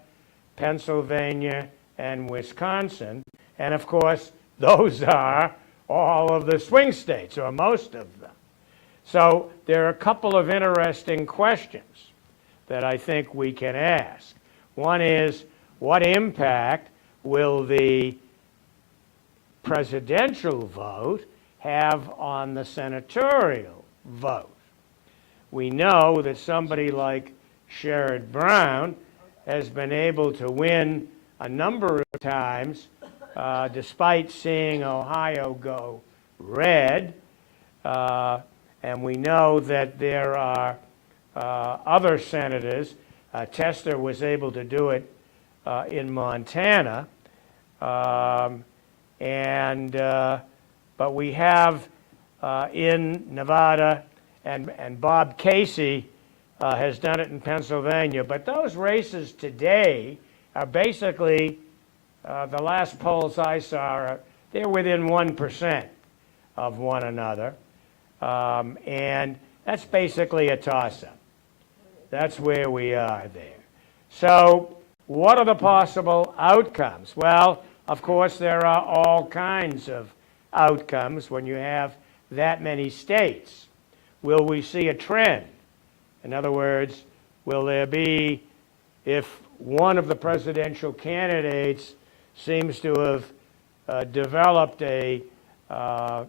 Pennsylvania, and Wisconsin. And of course, those are all of the swing states, or most of them. So there are a couple of interesting questions that I think we can ask. One is, what impact will the presidential vote have on the senatorial vote? We know that somebody like Sherrod Brown has been able to win a number of times despite seeing Ohio go red. And we know that there are other senators Tester was able to do it in Montana. But we have in Nevada, and Bob Casey has done it in Pennsylvania. But those races today are basically, the last polls I saw, they're within 1% of one another. And that's basically a toss-up. That's where we are there. So what are the possible outcomes? Well, of course, there are all kinds of outcomes when you have that many states. Will we see a trend? In other words, will there be, if one of the presidential candidates seems to have developed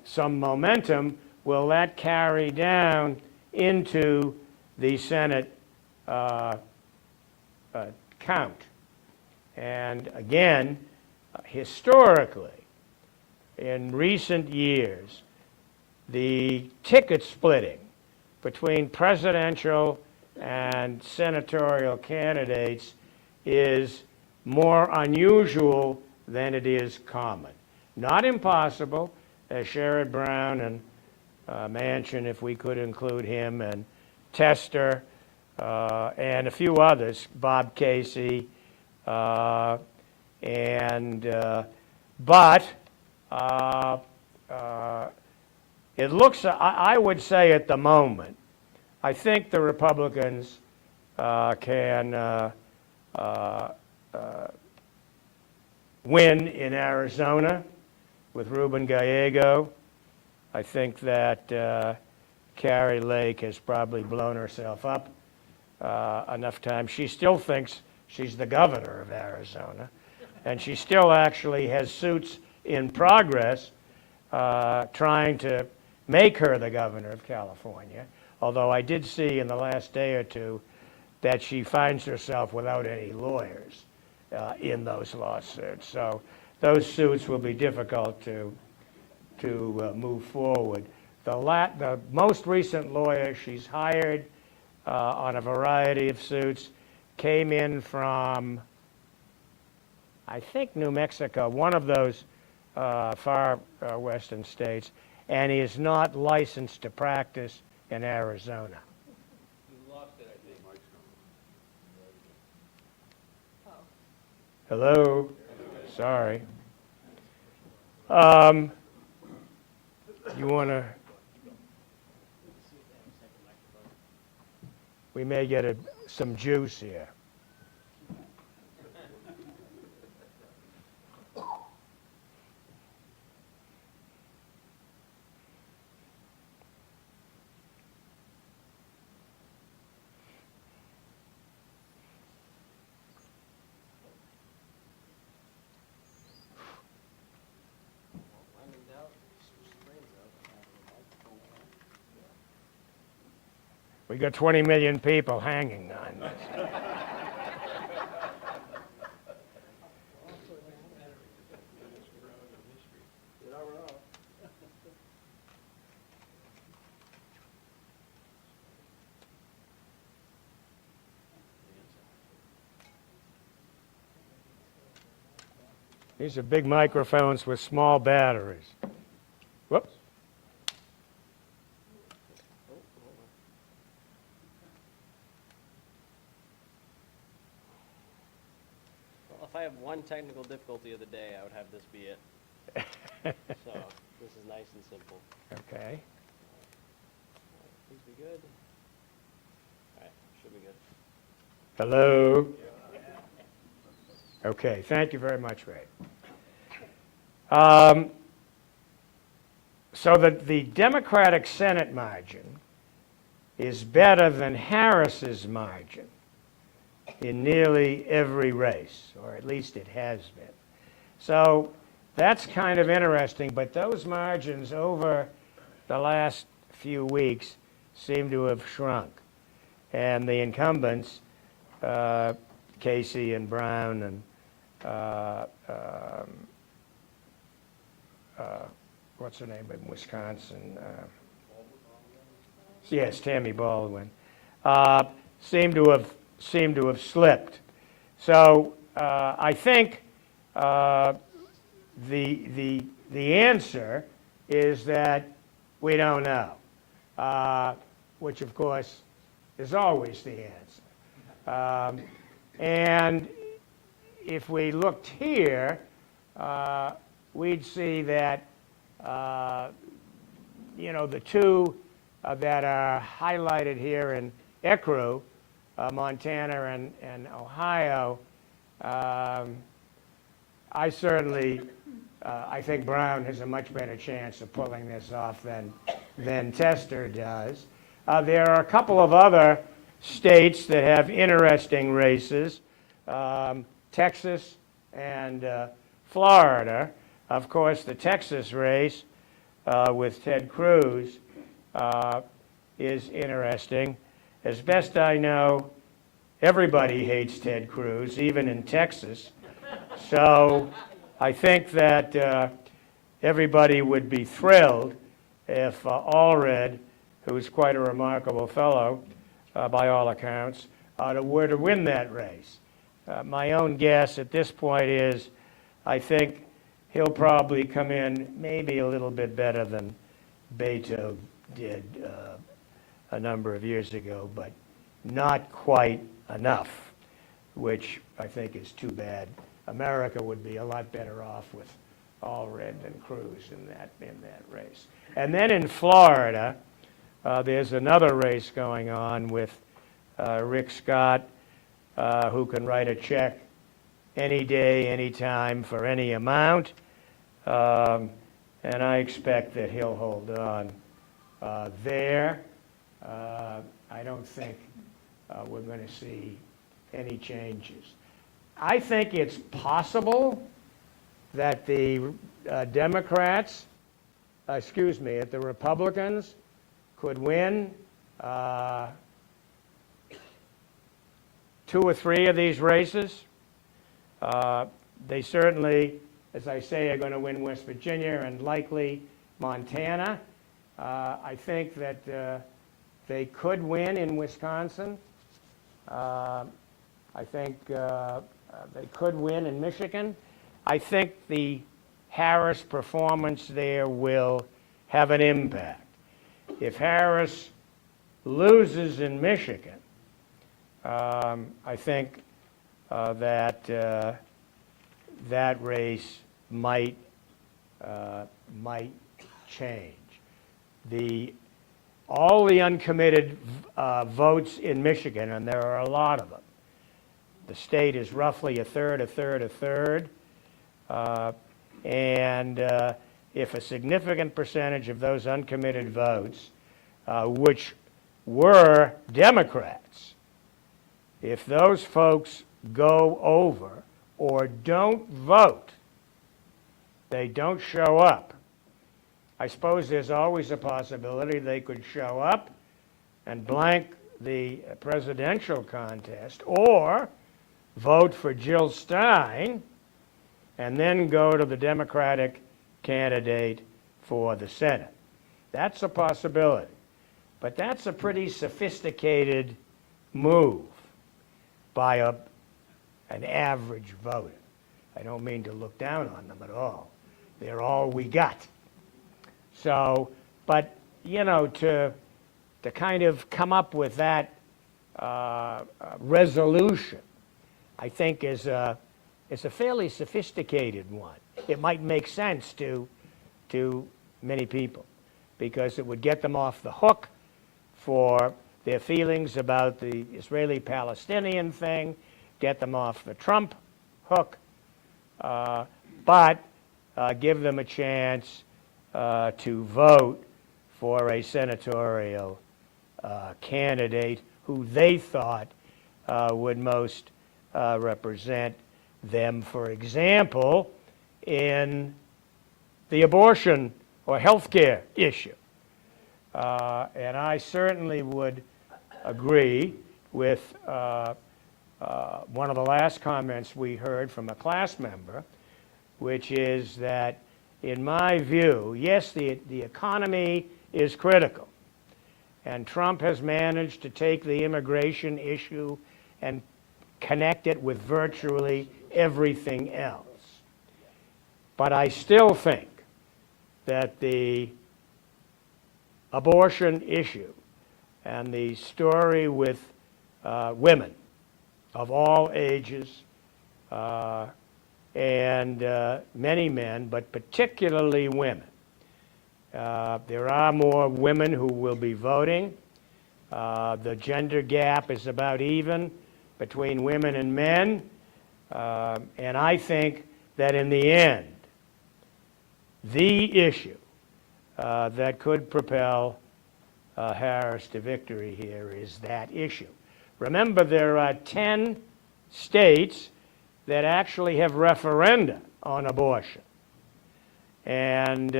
some momentum, will that carry down into the Senate count? And again, historically, in recent years, the ticket splitting between presidential and senatorial candidates is more unusual than it is common. Not impossible, as Sherrod Brown and Manchin, if we could include him, and Tester, and a few others, Bob Casey, but it looks, I would say at the moment, I think the Republicans can win in Arizona with Ruben Gallego. I think that Carrie Lake has probably blown herself up enough times. She still thinks she's the governor of Arizona, and she still actually has suits in progress trying to make her the governor of California, although I did see in the last day or two that she finds herself without any lawyers in those lawsuits. So those suits will be difficult to move forward. The most recent lawyer she's hired on a variety of suits came in from, I think, New Mexico, one of those far western states, and he is not licensed to practice in Arizona. You lost it, I think. Hello? Sorry. You want to? We may get some juice here. We got 20 million people hanging on this. These are big microphones with small batteries. Whoops. If I have one technical difficulty of the day, I would have this be it. So, this is nice and simple. Okay. Please be good. All right, should be good. Hello? Okay, thank you very much, Ray. So that the Democratic Senate margin is better than Harris's margin in nearly every race, or at least it has been. So that's kind of interesting, but those margins over the last few weeks seem to have shrunk. And the incumbents, Casey and Brown and what's her name in Wisconsin? Yes, Tammy Baldwin, seem to have seem to have slipped. So I think the answer is that we don't know, which of course is always the answer. And if we looked here, we'd see that the two that are highlighted here in ICRU, Montana and Ohio, I certainly, I think Brown has a much better chance of pulling this off than Tester does. There are a couple of other states that have interesting races, Texas and Florida. Of course, the Texas race with Ted Cruz is interesting. As best I know, everybody hates Ted Cruz, even in Texas. So I think that everybody would be thrilled if Allred, who's quite a remarkable fellow by all accounts, were to win that race. My own guess at this point is I think he'll probably come in maybe a little bit better than Beto did a number of years ago, but not quite enough, which I think is too bad. America would be a lot better off with Allred than Cruz in that race. And then in Florida, there's another race going on with Rick Scott, who can write a check any day, any time, for any amount. And I expect that he'll hold on there. I don't think we're going to see any changes. I think it's possible that the Democrats, that the Republicans could win 2 or 3 of these races. They certainly, as I say, are going to win West Virginia and likely Montana. I think that they could win in Wisconsin. I think they could win in Michigan. I think the Harris performance there will have an impact. If Harris loses in Michigan, I think that that race might change. All the uncommitted votes in Michigan, and there are a lot of them. The state is roughly a third. And if a significant percentage of those uncommitted votes, which were Democrats, if those folks go over or don't vote, they don't show up, I suppose there's always a possibility they could show up and blank the presidential contest or vote for Jill Stein and then go to the Democratic candidate for the Senate. That's a possibility. But that's a pretty sophisticated move by an average voter. I don't mean to look down on them at all. They're all we got. So, but, to kind of come up with that resolution, I think is a fairly sophisticated one. It might make sense to many people because it would get them off the hook for their feelings about the Israeli-Palestinian thing, get them off the Trump hook, but give them a chance to vote for a senatorial candidate who they thought would most represent them, for example, in the abortion or health care issue. And I certainly would agree with one of the last comments we heard from a class member, which is that, in my view, yes, the economy is critical. And Trump has managed to take the immigration issue and connect it with virtually everything else. But I still think that the abortion issue and the story with women of all ages and many men, but particularly women. There are more women who will be voting. The gender gap is about even between women and men. And I think that in the end, the issue that could propel Harris to victory here is that issue. Remember, there are 10 states that actually have referenda on abortion. And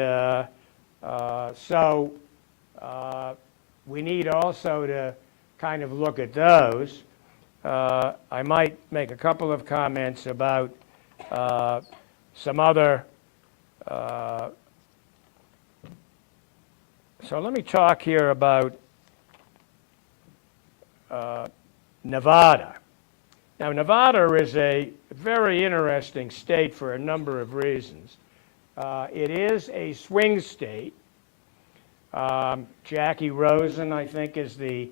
so we need also to kind of look at those. I might make a couple of comments about some other. So let me talk here about Nevada. Now, Nevada is a very interesting state for a number of reasons. It is a swing state. Jackie Rosen, I think, is the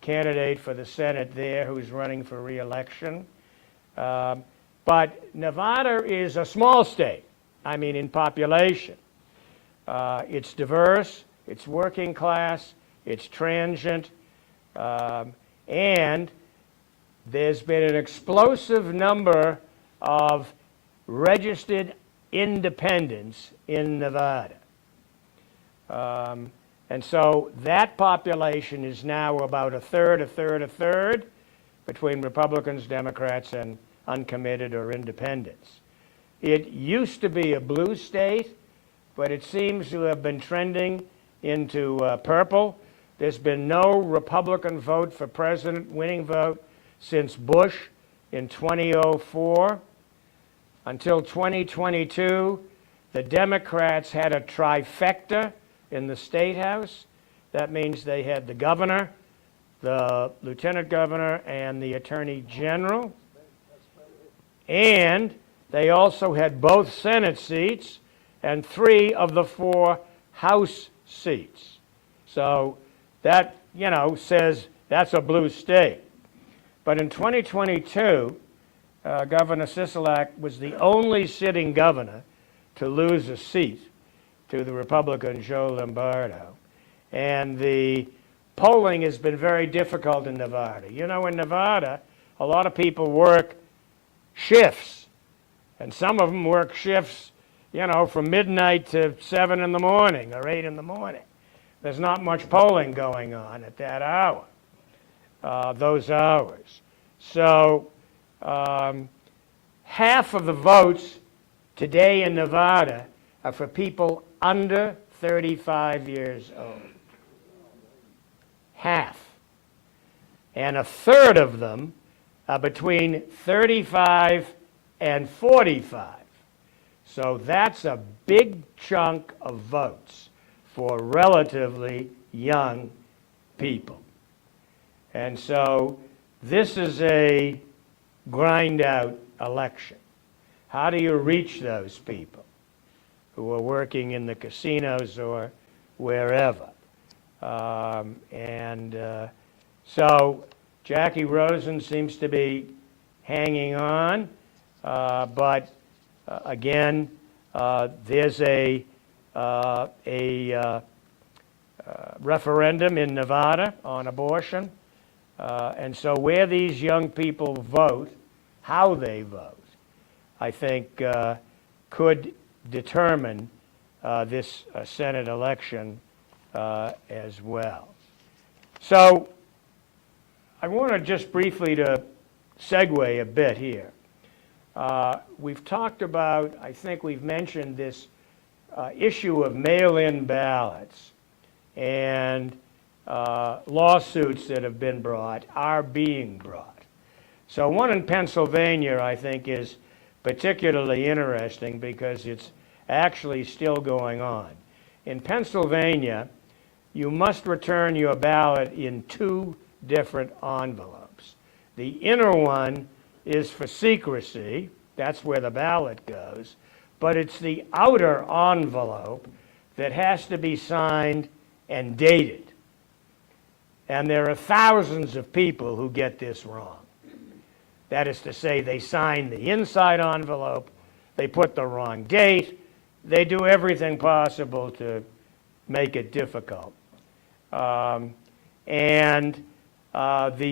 candidate for the Senate there who's running for re-election. But Nevada is a small state, I mean, in population. It's diverse, it's working class, it's transient, and there's been an explosive number of registered independents in Nevada. And so that population is now about a third between Republicans, Democrats, and uncommitted or independents. It used to be a blue state, but it seems to have been trending into purple. There's been no Republican vote for president, winning vote, since Bush in 2004. Until 2022, the Democrats had a trifecta in the State House. That means they had the governor, the lieutenant governor, and the attorney general. And they also had both Senate seats and 3 of the 4 House seats. So that, you know, says that's a blue state. But in 2022, Governor Sisolak was the only sitting governor to lose a seat to the Republican Joe Lombardo. And the polling has been very difficult in Nevada. You know, in Nevada, a lot of people work shifts, and some of them work shifts, you know, from midnight to 7 in the morning or 8 in the morning. There's not much polling going on at that hour, those hours. So half of the votes today in Nevada are for people under 35 years old. Half. And a third of them are between 35 and 45. So that's a big chunk of votes for relatively young people. And so this is a grind-out election. How do you reach those people who are working in the casinos or wherever? So Jackie Rosen seems to be hanging on, but again, there's a referendum in Nevada on abortion, and so where these young people vote, how they vote, I think could determine this Senate election as well. So I want to just briefly to segue a bit here. We've talked about, I think we've mentioned this issue of mail-in ballots and lawsuits that have been brought, are being brought. So one in Pennsylvania, I think, is particularly interesting because it's actually still going on. In Pennsylvania, you must return your ballot in 2 different envelopes. The inner one is for secrecy. That's where the ballot goes. But it's the outer envelope that has to be signed and dated. And there are thousands of people who get this wrong. That is to say, they sign the inside envelope, they put the wrong date, they do everything possible to make it difficult. The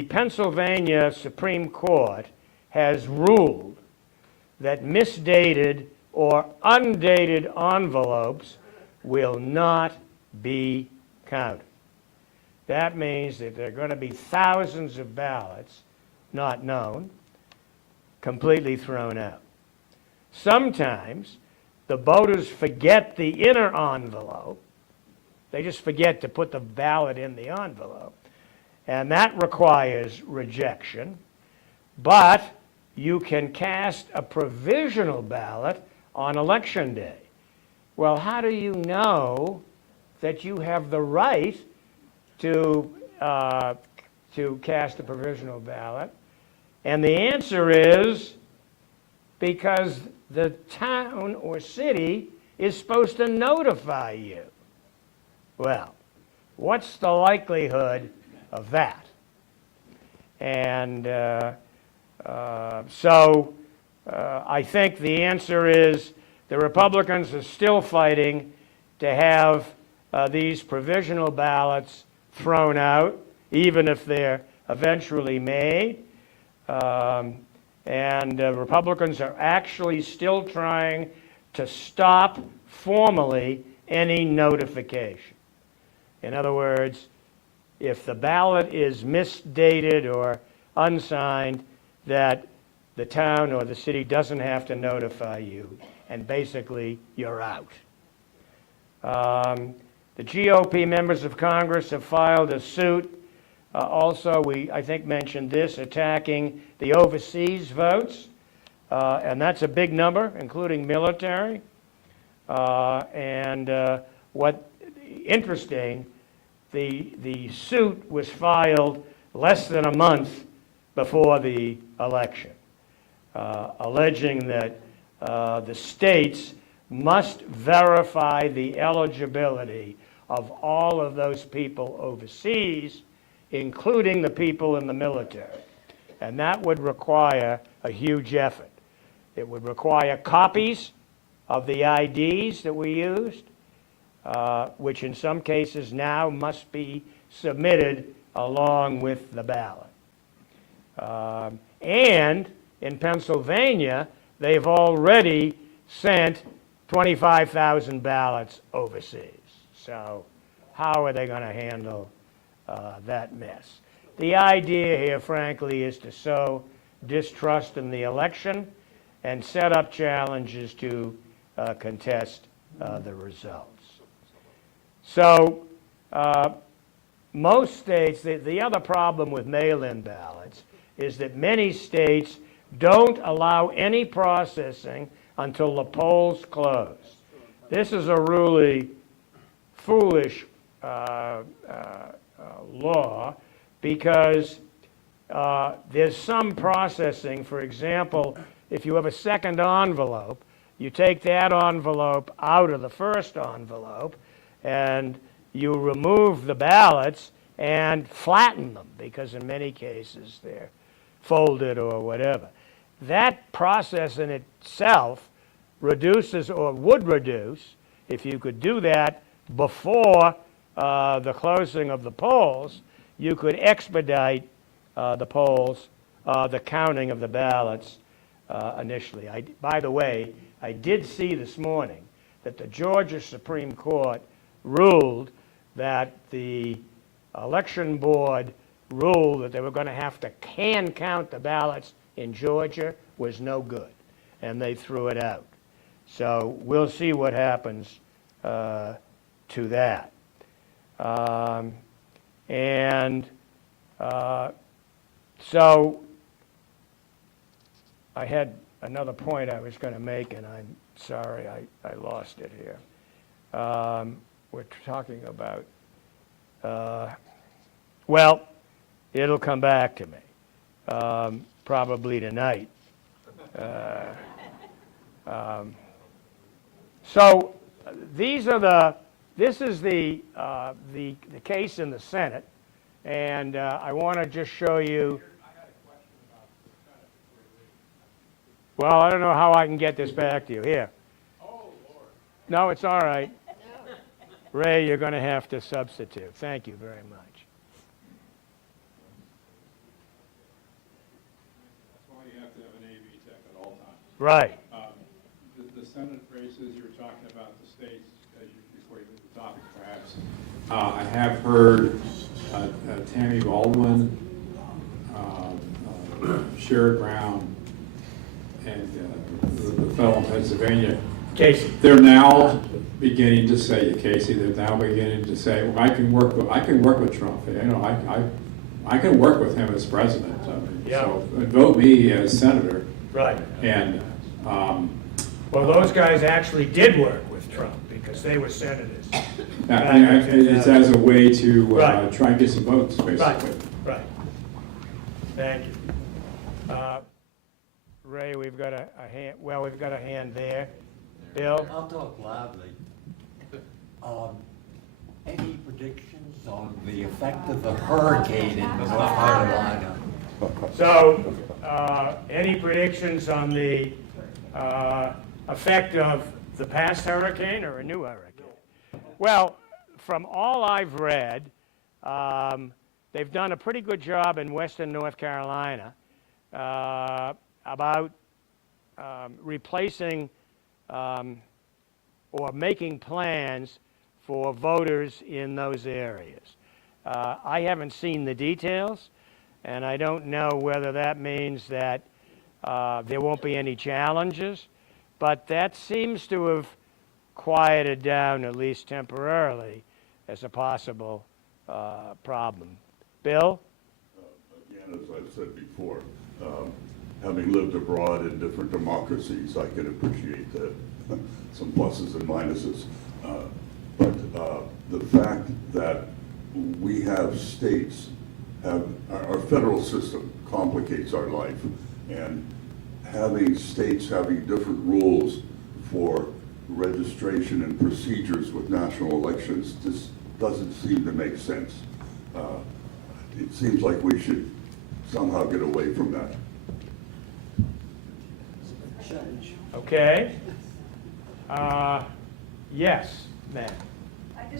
Pennsylvania Supreme Court has ruled that misdated or undated envelopes will not be counted. That means that there are going to be thousands of ballots not known, completely thrown out. Sometimes the voters forget the inner envelope. They just forget to put the ballot in the envelope. And that requires rejection. But you can cast a provisional ballot on Election Day. Well, how do you know that you have the right to cast a provisional ballot? And the answer is because the town or city is supposed to notify you. Well, what's the likelihood of that? And so I think the answer is the Republicans are still fighting to have these provisional ballots thrown out, even if they're eventually made. Republicans are actually still trying to stop formally any notification. In other words, if the ballot is misdated or unsigned, that the town or the city doesn't have to notify you, and basically you're out. The GOP members of Congress have filed a suit. Also, I think, mentioned this, attacking the overseas votes, and that's a big number, including military. Interesting, the suit was filed less than a month before the election, alleging that the states must verify the eligibility of all of those people overseas, including the people in the military. And that would require a huge effort. It would require copies of the IDs that we used, which in some cases now must be submitted along with the ballot. And in Pennsylvania, they've already sent 25,000 ballots overseas. So how are they going to handle that mess? The idea here, frankly, is to sow distrust in the election and set up challenges to contest the results. So most states, the other problem with mail-in ballots is that many states don't allow any processing until the polls close. This is a really foolish law because there's some processing. For example, if you have a second envelope, you take that envelope out of the first envelope and you remove the ballots and flatten them, because in many cases they're folded or whatever. That process in itself reduces, or would reduce, if you could do that before the closing of the polls, you could expedite the polls, the counting of the ballots initially. By the way, I did see this morning that the Georgia Supreme Court ruled that the election board rule that they were going to have to hand count the ballots in Georgia was no good, and they threw it out. So we'll see what happens to that. So I had another point I was going to make, and I'm sorry I lost it here. We're talking about, well, it'll come back to me. probably tonight. So these are this is the case in the Senate, and I want to just show you. Well, I don't know how I can get this back to you. Here. No, it's all right. Ray, you're going to have to substitute. Thank you very much. That's why you have to have an AV tech at all times. Right. The Senate races, you're talking about the states, as you, before you move the topic perhaps. I have heard Tammy Baldwin, Sherrod Brown, and the fellow in Pennsylvania. Casey. They're now beginning to say, Casey, they're now beginning to say, well, I can work with Trump. You know, I can work with him as president. I mean, Yeah. So vote me as senator. Right. And Well, those guys actually did work with Trump because they were senators. it's as a way to Right. try and get some votes, basically. Right. Thank you. Ray, we've got a hand. Well, we've got a hand there. Bill. I'll talk loudly. Any predictions on the effect of the hurricane in North Carolina? So, any predictions on the effect of the past hurricane or a new hurricane? Well, from all I've read, they've done a pretty good job in western North Carolina about replacing or making plans for voters in those areas. I haven't seen the details, and I don't know whether that means that there won't be any challenges, but that seems to have quieted down, at least temporarily, as a possible problem. Bill? Again, as I've said before, having lived abroad in different democracies, I can appreciate some pluses and minuses. But the fact that we have states, our federal system complicates our life, and having states having different rules for registration and procedures with national elections just doesn't seem to make sense. It seems like we should somehow get away from that. Okay. Yes, ma'am.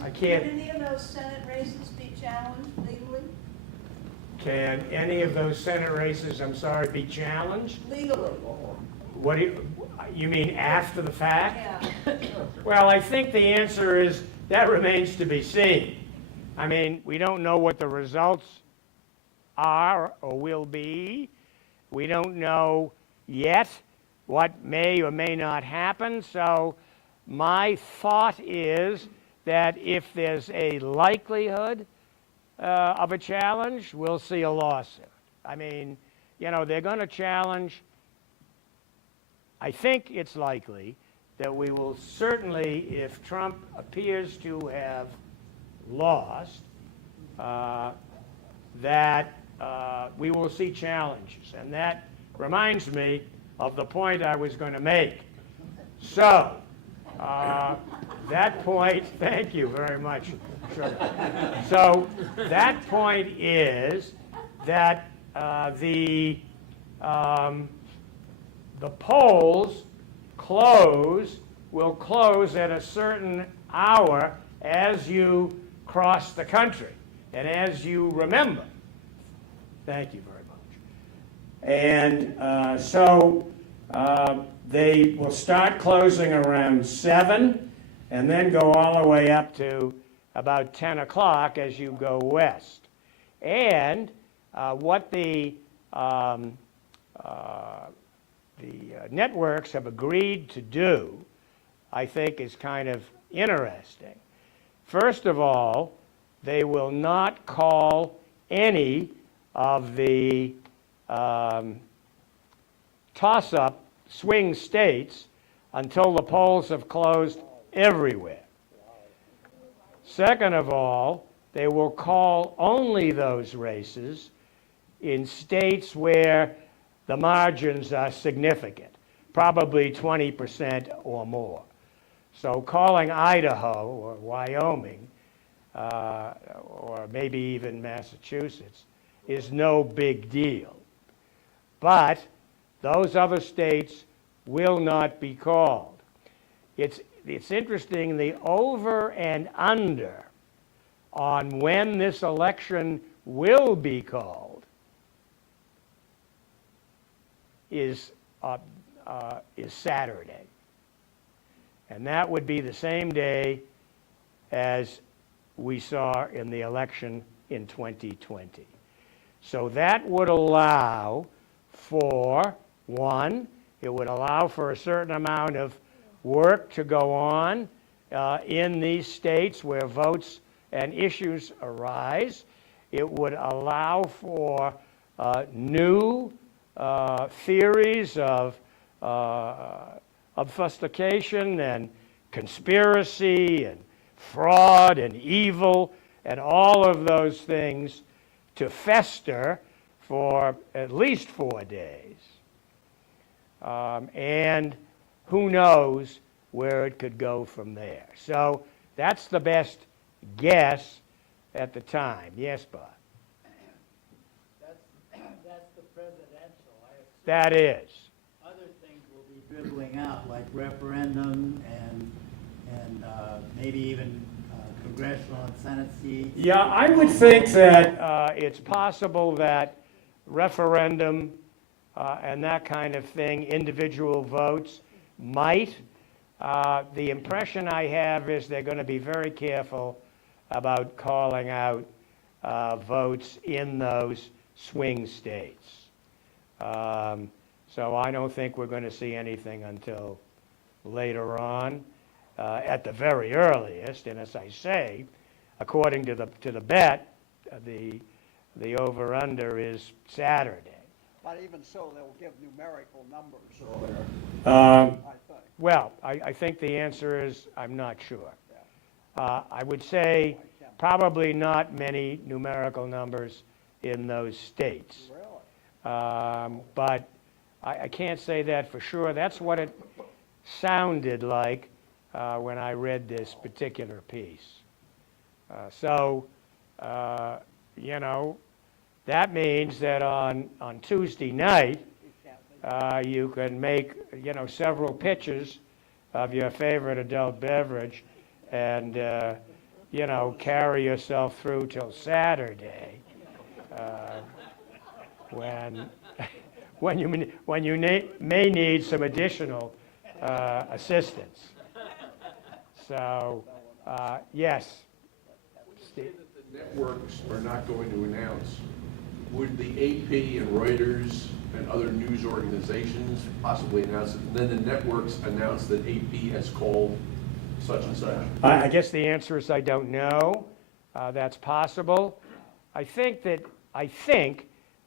I can't. Can any of those Senate races be challenged legally? Can any of those Senate races, I'm sorry, be challenged? Legally? What do you mean after the fact? Yeah. Well, I think the answer is that remains to be seen. I mean, we don't know what the results are or will be. We don't know yet what may or may not happen. So my thought is that if there's a likelihood of a challenge, we'll see a lawsuit. I mean, you know, they're going to challenge. I think it's likely that we will certainly, if Trump appears to have lost, that we will see challenges. And that reminds me of the point I was going to make. So, that point, thank you very much. Sure. So, that point is that the polls will close at a certain hour as you cross the country and as you remember. Thank you very much. And so they will start closing around 7 and then go all the way up to about 10 o'clock as you go west. And what the networks have agreed to do, I think, is kind of interesting. First of all, they will not call any of the toss-up swing states until the polls have closed everywhere. Second of all, they will call only those races in states where the margins are significant, probably 20% or more. So calling Idaho or Wyoming, or maybe even Massachusetts, is no big deal. But those other states will not be called. It's interesting, the over and under on when this election will be called is Saturday. And that would be the same day as we saw in the election in 2020. So that would allow for, one, it would allow for a certain amount of work to go on in these states where votes and issues arise. It would allow for new theories of obfuscation and conspiracy and fraud and evil and all of those things to fester for at least 4 days. And who knows where it could go from there. So that's the best guess at the time. Yes, Bob? That's the presidential. I assume That is. other things will be dribbling out, like referendum and maybe even congressional and Senate seats. Yeah, I would think that it's possible that referendum and that kind of thing, individual votes, might. The impression I have is they're going to be very careful about calling out votes in those swing states. So I don't think we're going to see anything until later on, at the very earliest. And as I say, according to the bet, the over/under is Saturday. But even so, they'll give numerical numbers earlier, I think. Well, I think the answer is I'm not sure. I would say probably not many numerical numbers in those states. Really? But I can't say that for sure. That's what it sounded like when I read this particular piece. You know, that means that on Tuesday night, you can make, you know, several pitches of your favorite adult beverage and, you know, carry yourself through till Saturday, when you may need some additional assistance. So, yes. Steve? The networks are not going to announce. Would the AP and Reuters and other news organizations possibly announce it, and then the networks announce that AP has called such and such? I guess the answer is I don't know. That's possible. I think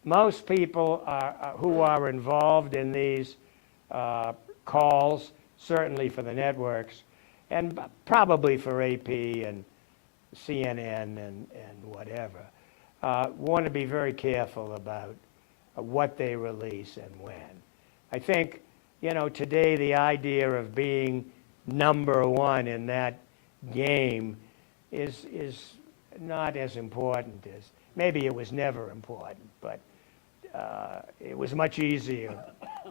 most people who are involved in these calls, certainly for the networks, and probably for AP and CNN and whatever, want to be very careful about what they release and when. I think, you know, today the idea of being number one in that game is not as important as, maybe it was never important, but it was much easier,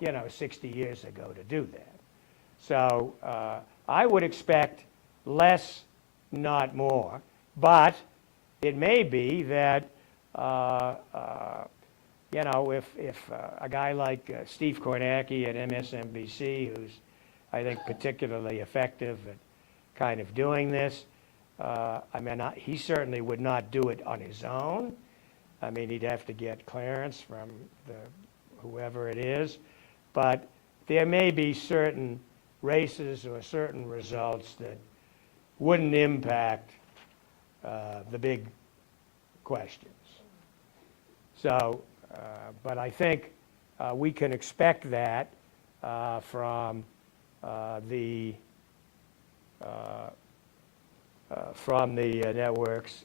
you know, 60 years ago to do that. So I would expect less, not more, but it may be that, you know, if a guy like Steve Kornacki at MSNBC, who's, I think, particularly effective at kind of doing this, I mean, he certainly would not do it on his own. I mean, he'd have to get clearance from whoever it is. But there may be certain races or certain results that wouldn't impact the big questions. So, but I think we can expect that from the networks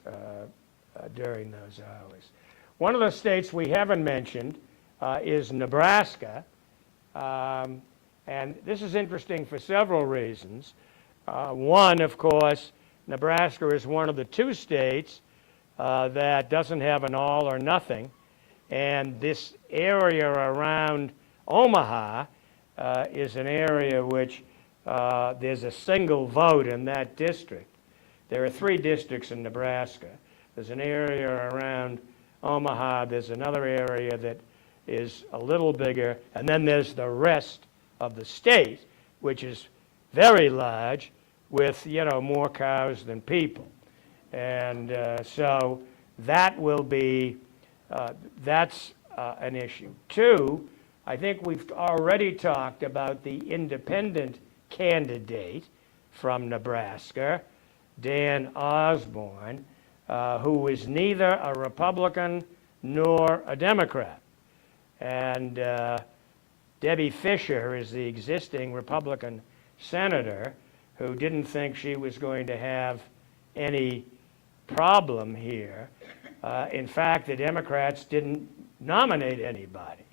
during those hours. One of the states we haven't mentioned is Nebraska. And this is interesting for several reasons. One, of course, Nebraska is one of the 2 states that doesn't have an all or nothing. And this area around Omaha is an area which there's a single vote in that district. There are 3 districts in Nebraska. There's an area around Omaha, there's another area that is a little bigger, and then there's the rest of the state, which is very large, with, more cows than people. And so that will be, that's an issue. 2, I think we've already talked about the independent candidate from Nebraska, Dan Osborne, who is neither a Republican nor a Democrat. And Debbie Fisher is the existing Republican senator who didn't think she was going to have any problem here. In fact, the Democrats didn't nominate anybody.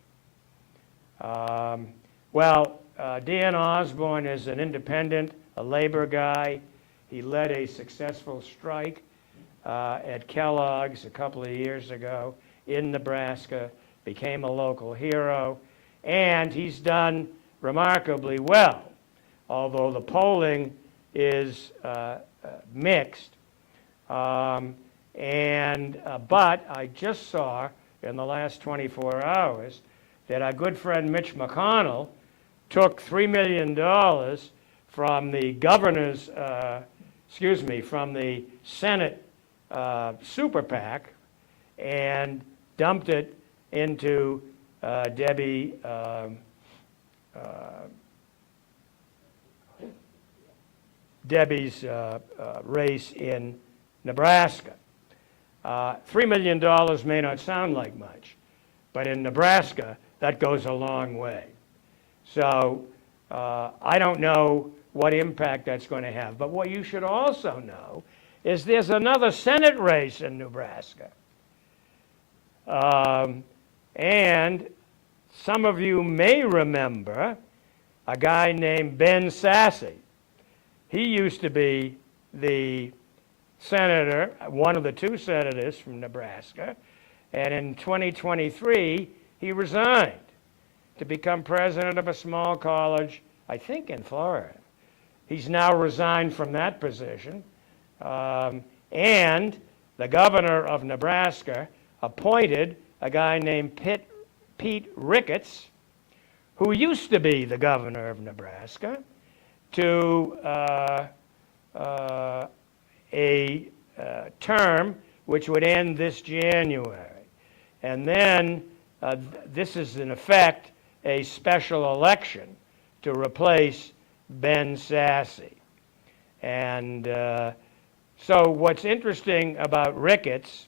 Dan Osborne is an independent, a labor guy. He led a successful strike at Kellogg's a couple of years ago in Nebraska, became a local hero, and he's done remarkably well, although the polling is mixed. But I just saw in the last 24 hours that our good friend Mitch McConnell took $3 million from the governor's, from the Senate super PAC and dumped it into Debbie's race in Nebraska. $3 million may not sound like much, but in Nebraska, that goes a long way. So I don't know what impact that's going to have. But what you should also know is there's another Senate race in Nebraska. And some of you may remember a guy named Ben Sasse. He used to be the senator, one of the 2 senators from Nebraska, and in 2023, he resigned to become president of a small college, I think in Florida. He's now resigned from that position, and the governor of Nebraska appointed a guy named Pete Ricketts, who used to be the governor of Nebraska, to a term which would end this January. And then this is in effect a special election to replace Ben Sasse. And so what's interesting about Ricketts,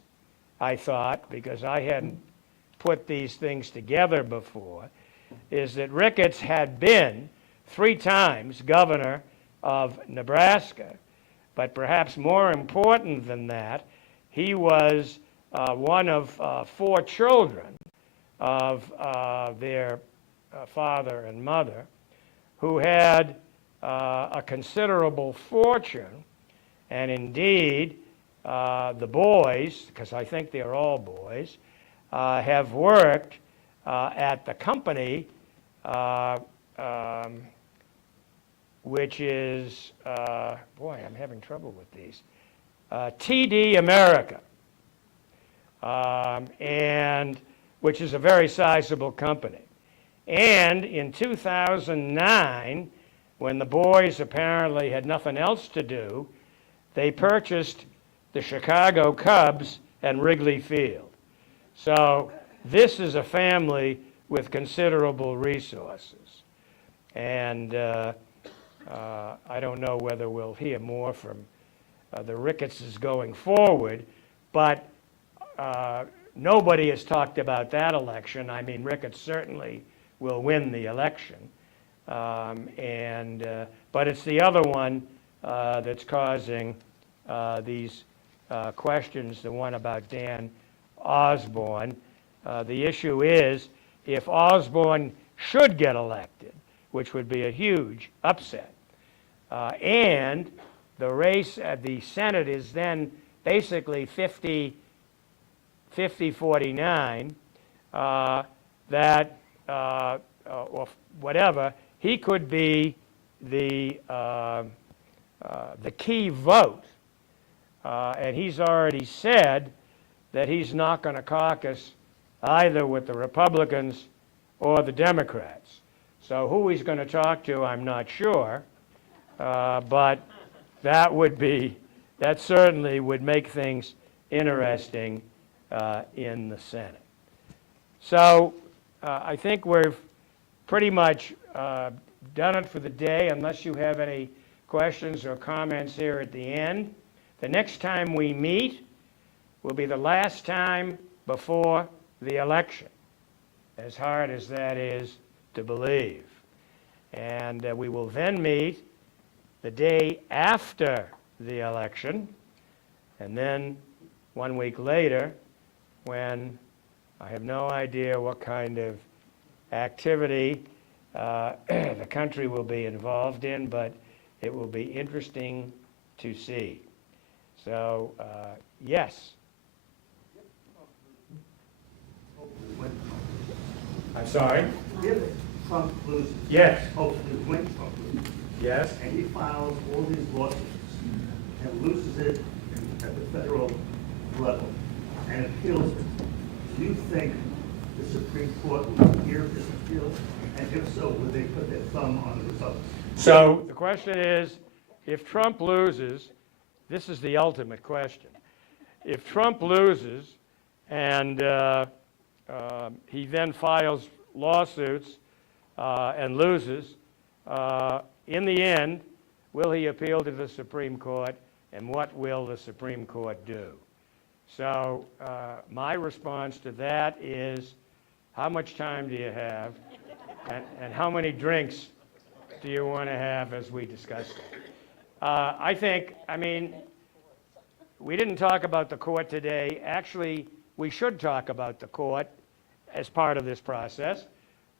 I thought, because I hadn't put these things together before, is that Ricketts had been 3 times governor of Nebraska. But perhaps more important than that, he was one of 4 children of their father and mother who had a considerable fortune. And indeed, the boys, because I think they're all boys, have worked at the company which is, boy, I'm having trouble with these, TD America, and which is a very sizable company. And in 2009, when the boys apparently had nothing else to do, they purchased the Chicago Cubs and Wrigley Field. So this is a family with considerable resources. And I don't know whether we'll hear more from the Rickettses going forward, but nobody has talked about that election. I mean, Ricketts certainly will win the election. But it's the other one that's causing these questions, the one about Dan Osborne. The issue is, if Osborne should get elected, which would be a huge upset, and the race at the Senate is then basically 50-49, or whatever, he could be the key vote. And he's already said that he's not going to caucus either with the Republicans or the Democrats. So who he's going to talk to, I'm not sure, but that certainly would make things interesting in the Senate. So I think we've pretty much done it for the day, unless you have any questions or comments here at the end. The next time we meet will be the last time before the election, as hard as that is to believe. And we will then meet the day after the election, and then 1 week later, when I have no idea what kind of activity the country will be involved in, but it will be interesting to see. So, yes. I'm sorry? If Trump loses. Yes. Hopefully when Trump loses. Yes. And he files all these lawsuits and loses it at the federal level and appeals it, do you think the Supreme Court will hear his appeal? And if so, will they put their thumb on the results? So the question is, if Trump loses, this is the ultimate question. If Trump loses and he then files lawsuits and loses, in the end, will he appeal to the Supreme Court, and what will the Supreme Court do? So my response to that is, how much time do you have, and how many drinks do you want to have as we discuss it? I mean, we didn't talk about the court today. Actually, we should talk about the court as part of this process,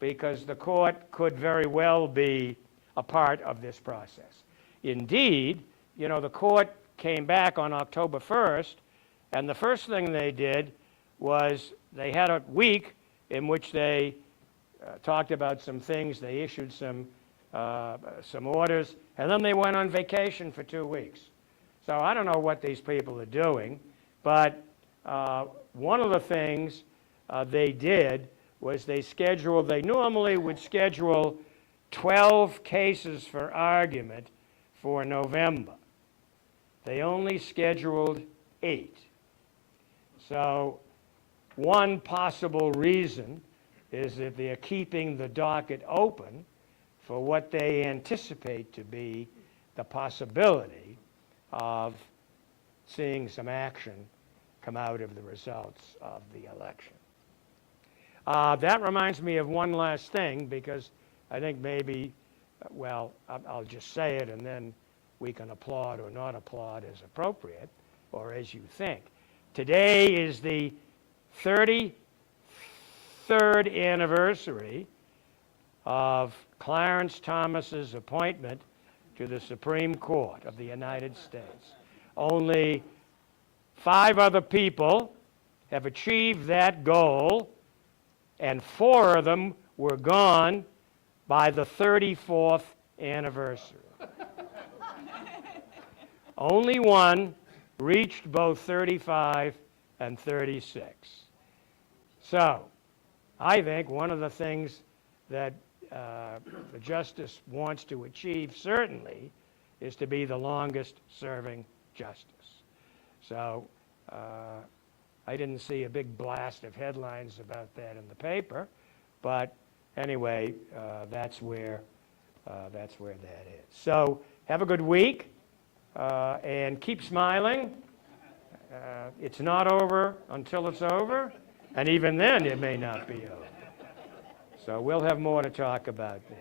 because the court could very well be a part of this process. Indeed, you know, the court came back on October 1st, and the first thing they did was they had a week in which they talked about some things. They issued some orders, and then they went on vacation for 2 weeks. So I don't know what these people are doing, but one of the things they did was they normally would schedule 12 cases for argument for November. They only scheduled 8. So one possible reason is that they're keeping the docket open for what they anticipate to be the possibility of seeing some action come out of the results of the election. That reminds me of one last thing, because I think maybe, well, I'll just say it, and then we can applaud or not applaud as appropriate, or as you think. Today is the 33rd anniversary of Clarence Thomas's appointment to the Supreme Court of the United States. Only 5 other people have achieved that goal, and 4 of them were gone by the 34th anniversary. Only one reached both 35 and 36. So, I think one of the things that the justice wants to achieve, certainly, is to be the longest serving justice. So, I didn't see a big blast of headlines about that in the paper, but anyway, that's where that is. So, have a good week, and keep smiling. It's not over until it's over, and even then it may not be over. So we'll have more to talk about then.